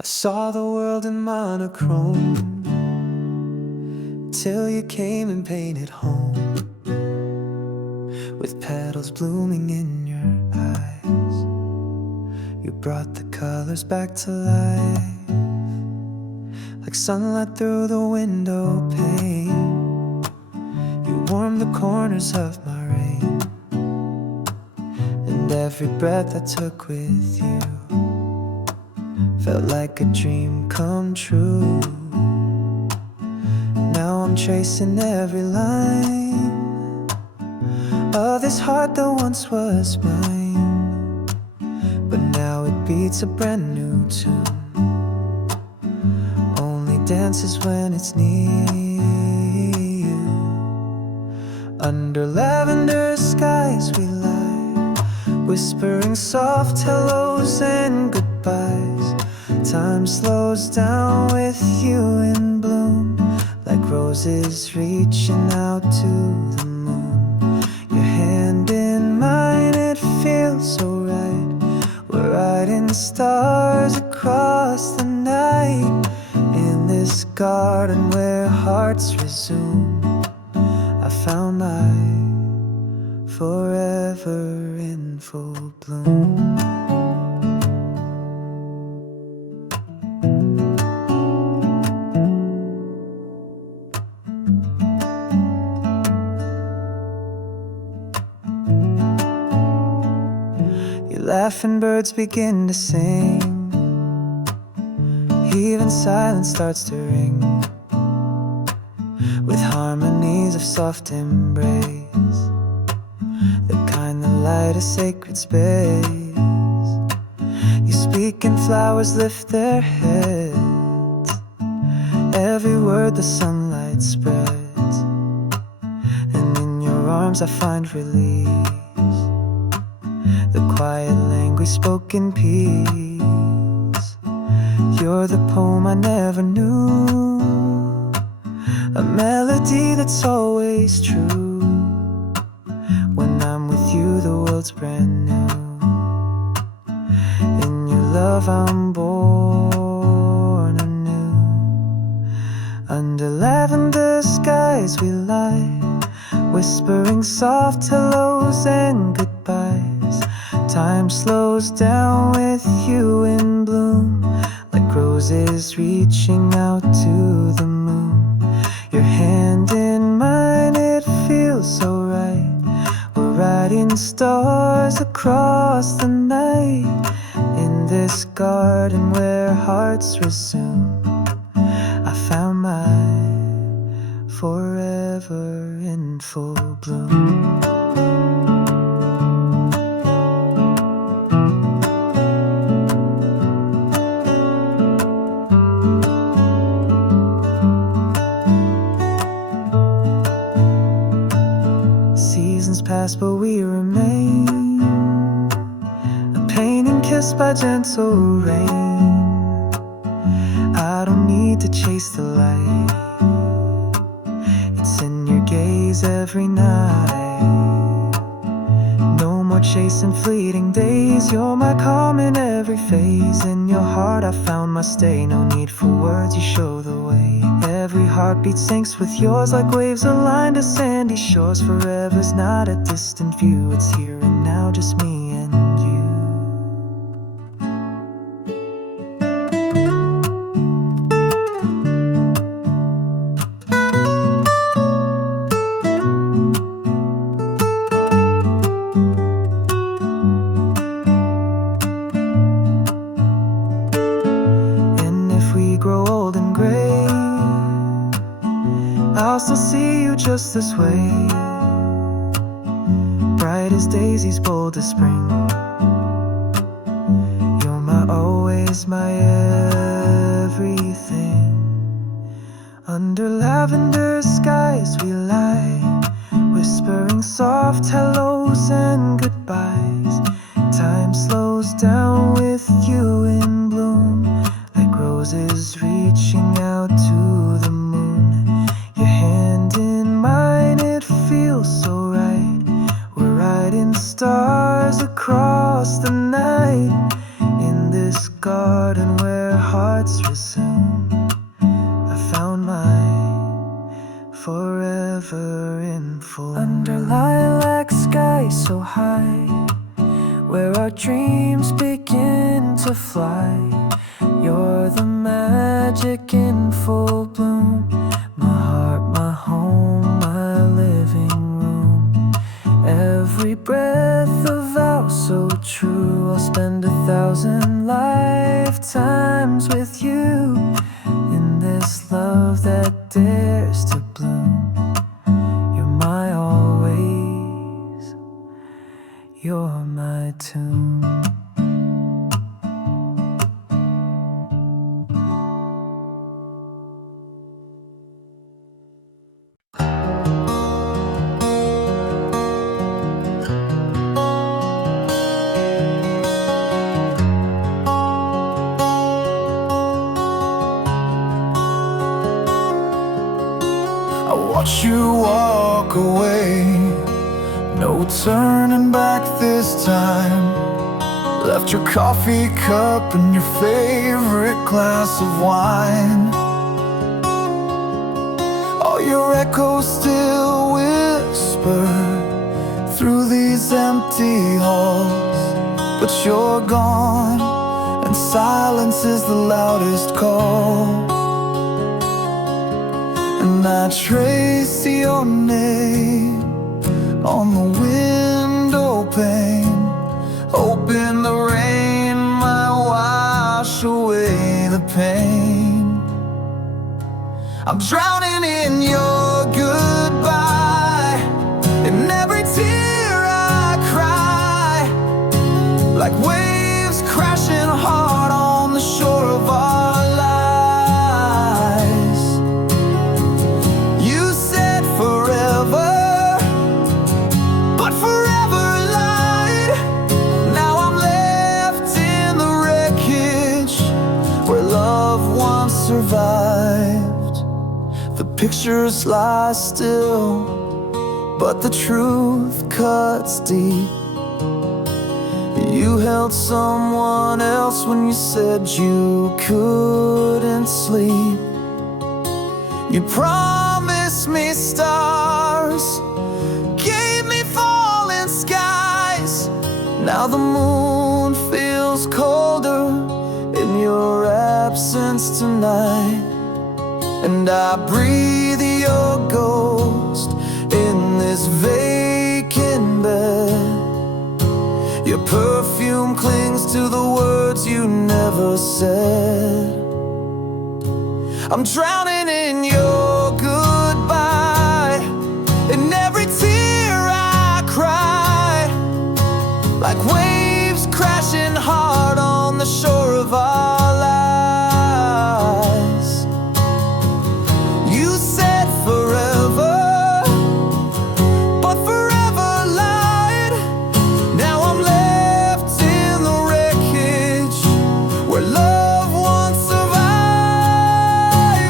I saw the world in monochrome till you came and painted home, with petals blooming in your eyes. You brought the colors back to life, like sunlight through the window pane. You warmed the corners of my rain, and every breath I took with you felt like a dream come true. I'm tracing every line of this heart that once was mine, but now it beats a brand new tune. Only dances when it's near you. Under lavender skies we lie, whispering soft hellos and goodbyes. Time slows down with you in bloom, like roses reaching out to the moon. Your hand in mine, it feels so right. We're riding stars across the night, in this garden where hearts resume. I found my forever in full bloom. Laughing birds begin to sing, even silence starts to ring, with harmonies of soft embrace, the kind that light a sacred space. You speak and flowers lift their heads, every word the sunlight spreads, and in your arms I find release, the quiet language spoken peace. You're the poem I never knew, a melody that's always true. When I'm with you the world's brand new. In your love I'm born anew. Under lavender skies we lie, whispering soft hellos and goodbyes. Time slows down with you in bloom, like roses reaching out to the moon. Your hand in mine, it feels so right. We're riding stars across the night, in this garden where hearts resume. I found my forever in full bloom. Pass, but we remain, a painting kissed by gentle rain. I don't need to chase the light, it's in your gaze every night. No more chasing fleeting days, you're my calm in every phase. In your heart I found my stay, no need for words, you show the way. Every heartbeat syncs with yours like waves aligned to sandy shores. Forever's not a distant view, it's here and now, just me and you. And if we grow old and gray, I'll still see you just this way, bright as daisies, bold as spring. You're my always, my everything. Under lavender skies we lie, whispering soft hellos and goodbyes. Time slows down with you in bloom, like roses reaching out to the moon. Your hand in mine, it feels so right. We're riding stars across the night, in this garden where hearts resume. I found my forever in full. Under lilac skies so high, where our dreams begin to fly. You're the magic in full bloom, my heart, my home, my living room. Every breath a vow so true, I'll spend 1,000 lifetimes with you, in this love that dares to bloom. You're my always, you're my tune. I watch you walk away, no turning back this time. Left your coffee cup and your favorite glass of wine. All your echoes still whisper through these empty halls, but you're gone, and silence is the loudest call. And I trace your name on the window pane, hoping the rain might wash away the pain. I'm drowning in your goodbye, in every tear I cry, like waves crashing hard on the shore of our lives. You said forever, but forever lied. Now I'm left in the wreckage where love once survived. The pictures lie still, but the truth cuts deep. You held someone else when you said you couldn't sleep. You promised me stars, gave me falling skies. Now the moon feels colder in your absence tonight, and I breathe your ghost in this vacant bed. Your perfume clings to the words you never said. I'm drowning in your goodbye, in every tear I cry, like waves crashing hard on the shore of our lives. You said forever, but forever lied. Now I'm left in the wreckage where love once survived.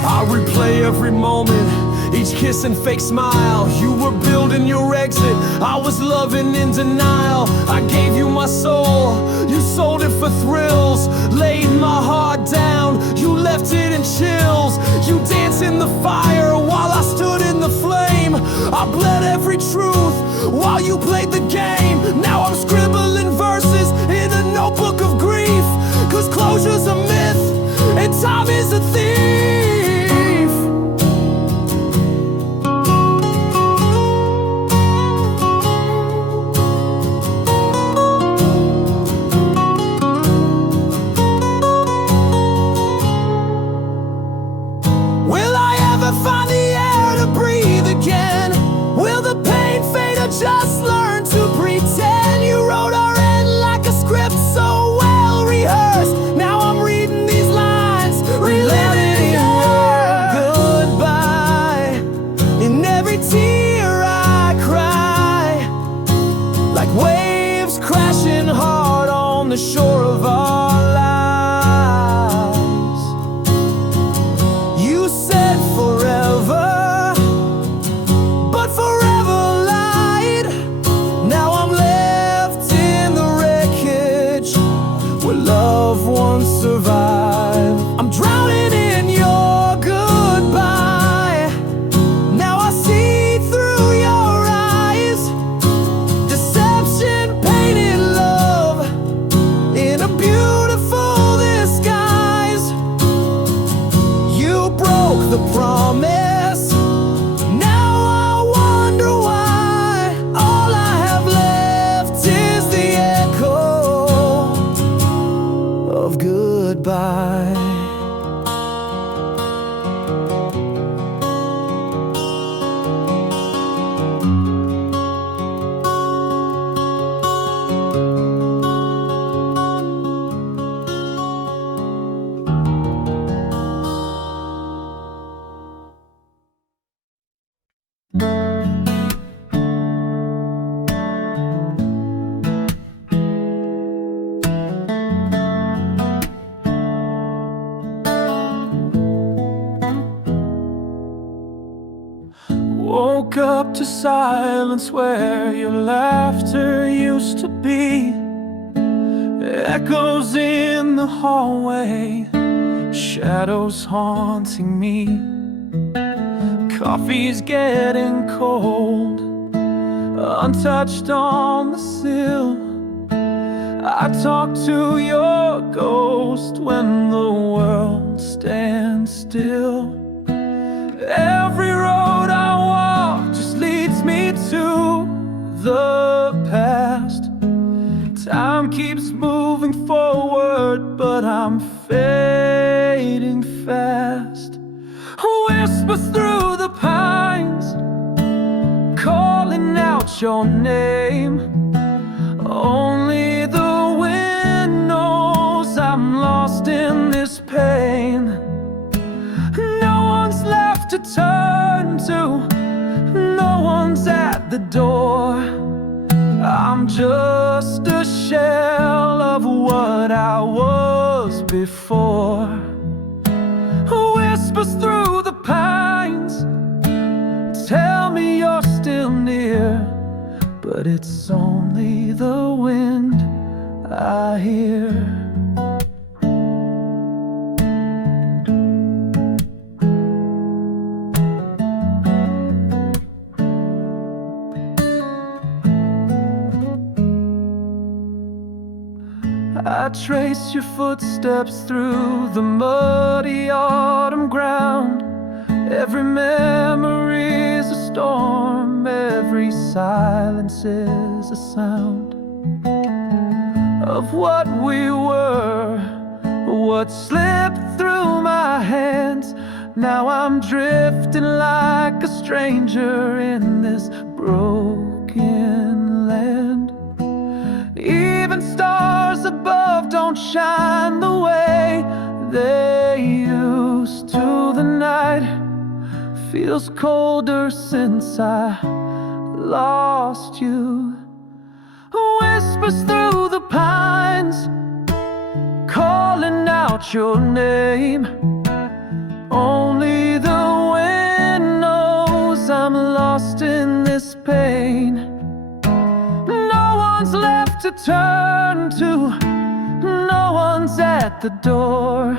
I replay every moment, each kiss and fake smile. You were building your exit, I was loving in denial. I gave you my soul, you sold it for thrills. Laid my heart down, you left it in chills. You danced in the fire while I stood in the flame. I bled every truth while you played the game. Now I'm scribbling verses in a notebook of grief, 'cause closure's a myth and time is a thief. Will I ever find the air to breathe again? Will the pain fade or just learn to pretend? You wrote our end like a script so well rehearsed. Now I'm reading these lines, reliving your goodbye, in every tear I cry, like waves crashing hard on the shore of our lives. You said forever, but forever lied. Now I'm left in the wreckage where love once survived. I'm drowning in your goodbye. Now I see through your eyes, deception painted love Woke up to silence where your laughter used to be. Echoes in the hallway, shadows haunting me. Coffee's getting cold, untouched on the sill. I talk to your ghost when the world stands still. Every road I walk just leads me to the past. Time keeps moving forward, but I'm fading fast. Whispers through the pines, calling out your name. Only the wind knows I'm lost in this pain. No one's left to turn to, no one's at the door. I'm just a shell of what I was before. Whispers through the pines, tell me you're still near, but it's only the wind I hear. I trace your footsteps through the muddy autumn ground. Every memory's a storm, every silence is a sound of what we were, what slipped through my hands. Now I'm drifting like a stranger in this broken land. Even stars above don't shine the way they used to. The night feels colder since I lost you. Whispers through the pines, calling out your name. Only the wind knows I'm lost in this pain. No one's left to turn to, no one's at the door.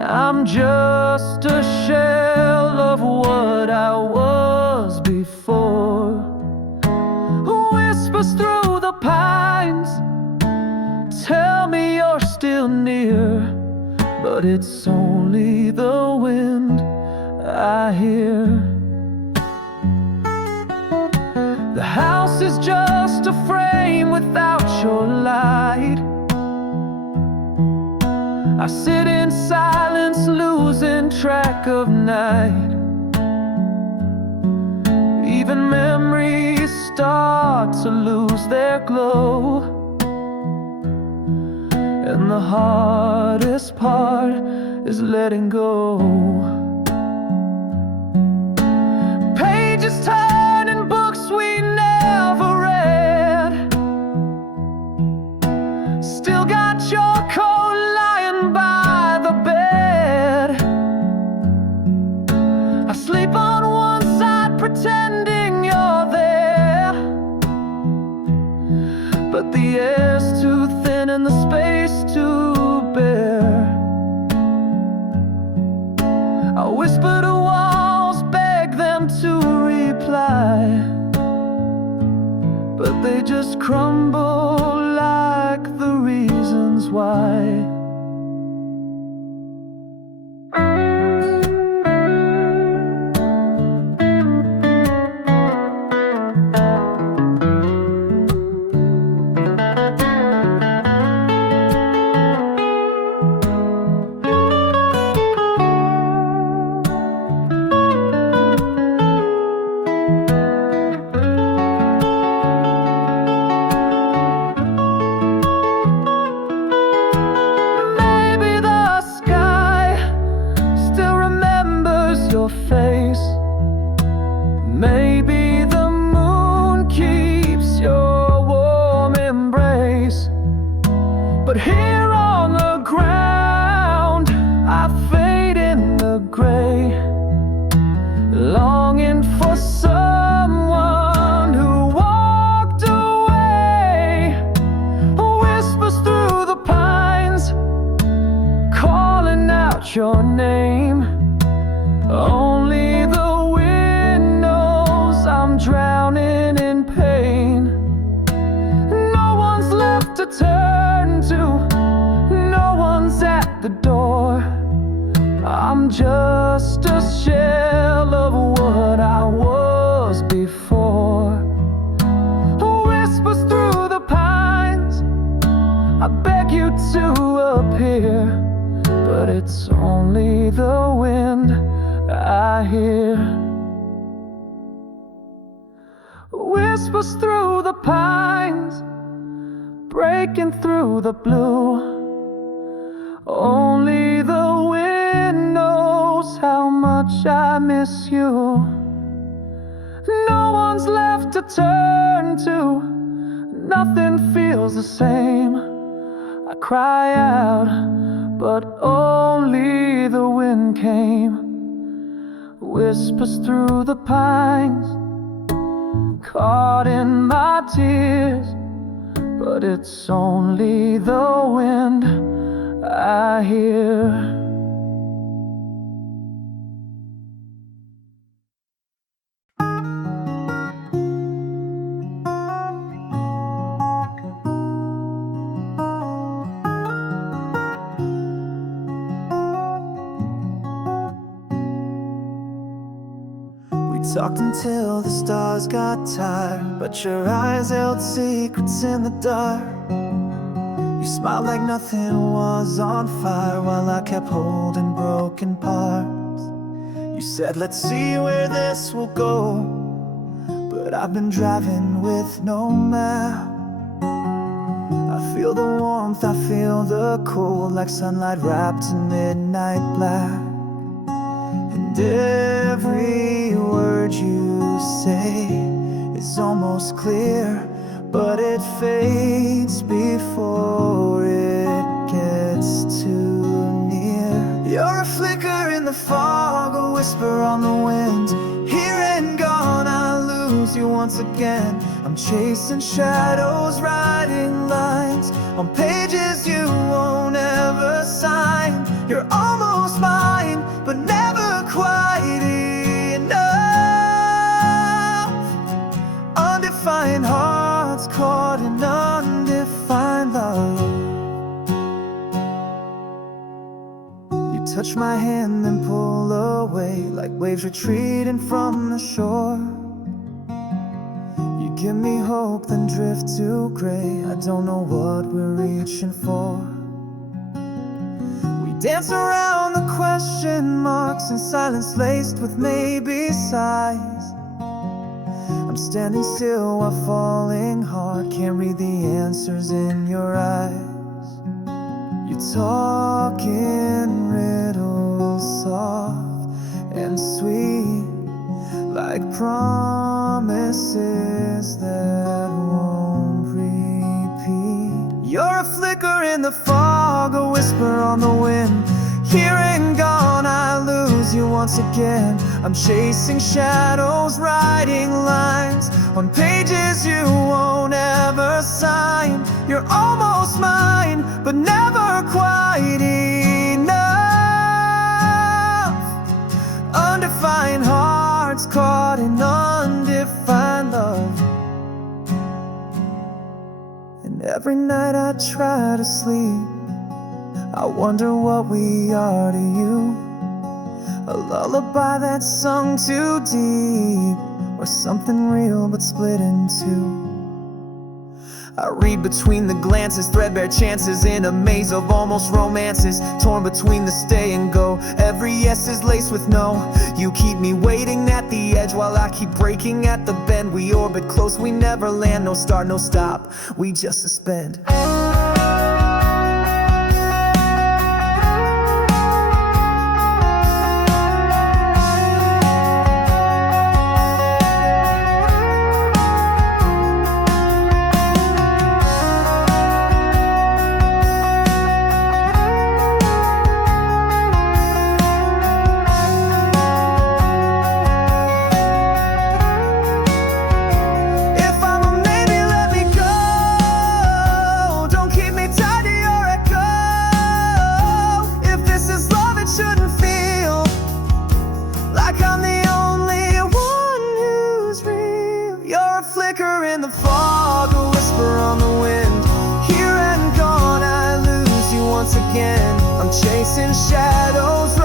I'm just a shell of what I was before. Whispers through the pines, tell me you're still near, but it's only the wind I hear. The house is just a frame without your light. I sit in silence, losing track of night. Even memories start to lose their glow, and the hardest part is letting go. Pages turn in books we never read. Still got your coat lying by the bed. I sleep on one side pretending you're there, but the air's too thin and the space too bare. I whisper to walls, beg them to reply, but they just crumble like the reasons why. out your name. Only the wind knows I'm drowning in pain. No one's left to turn to, no one's at the door. I'm just a shell of what I was before. Whispers through the pines, I beg you to appear, but it's only the wind I hear. Whispers through the pines, breaking through the blue. Only the wind knows how much I miss you. No one's left to turn to, nothing feels the same. I cry out, but only the wind came. Whispers through the pines, caught in my tears, but it's only the wind I hear. We talked until the stars got tired, but your eyes held secrets in the dark. You smiled like nothing was on fire while I kept holding broken parts. You said, let's see where this will go, but I've been driving with no map. I feel the warmth, I feel the cold, like sunlight wrapped in midnight black. And every word you say is almost clear, but it fades before it gets too near. You're a flicker in the fog, a whisper on the wind. Here and gone, I lose you once again. I'm chasing shadows, writing lines on pages you won't ever sign. You're almost mine, but never quite enough. Undefined hearts caught in undefined love. You touch my hand then pull away, like waves retreating from the shore. You give me hope then drift to gray. I don't know what we're reaching for. We dance around the question marks in silence laced with maybe sighs. I'm standing still while falling hard, can't read the answers in your eyes. You talk in riddles, soft and sweet, like promises that won't repeat. You're a flicker in the fog, a whisper on the wind. Here and gone, I lose you once again. I'm chasing shadows, writing lines on pages you won't ever sign. You're almost mine, but never quite enough. Undefined hearts caught in undefined love. And every night I try to sleep, I wonder what we are to you. A lullaby that's sung too deep, or something real but split in two. I read between the glances, threadbare chances in a maze of almost romances, torn between the stay and go. Every yes is laced with no. You keep me waiting at the edge while I keep breaking at the bend. We orbit close, we never land. No start, no stop, we just suspend. Keep the fog, a whisper on the wind. Here and gone, I lose you once again. I'm chasing shadows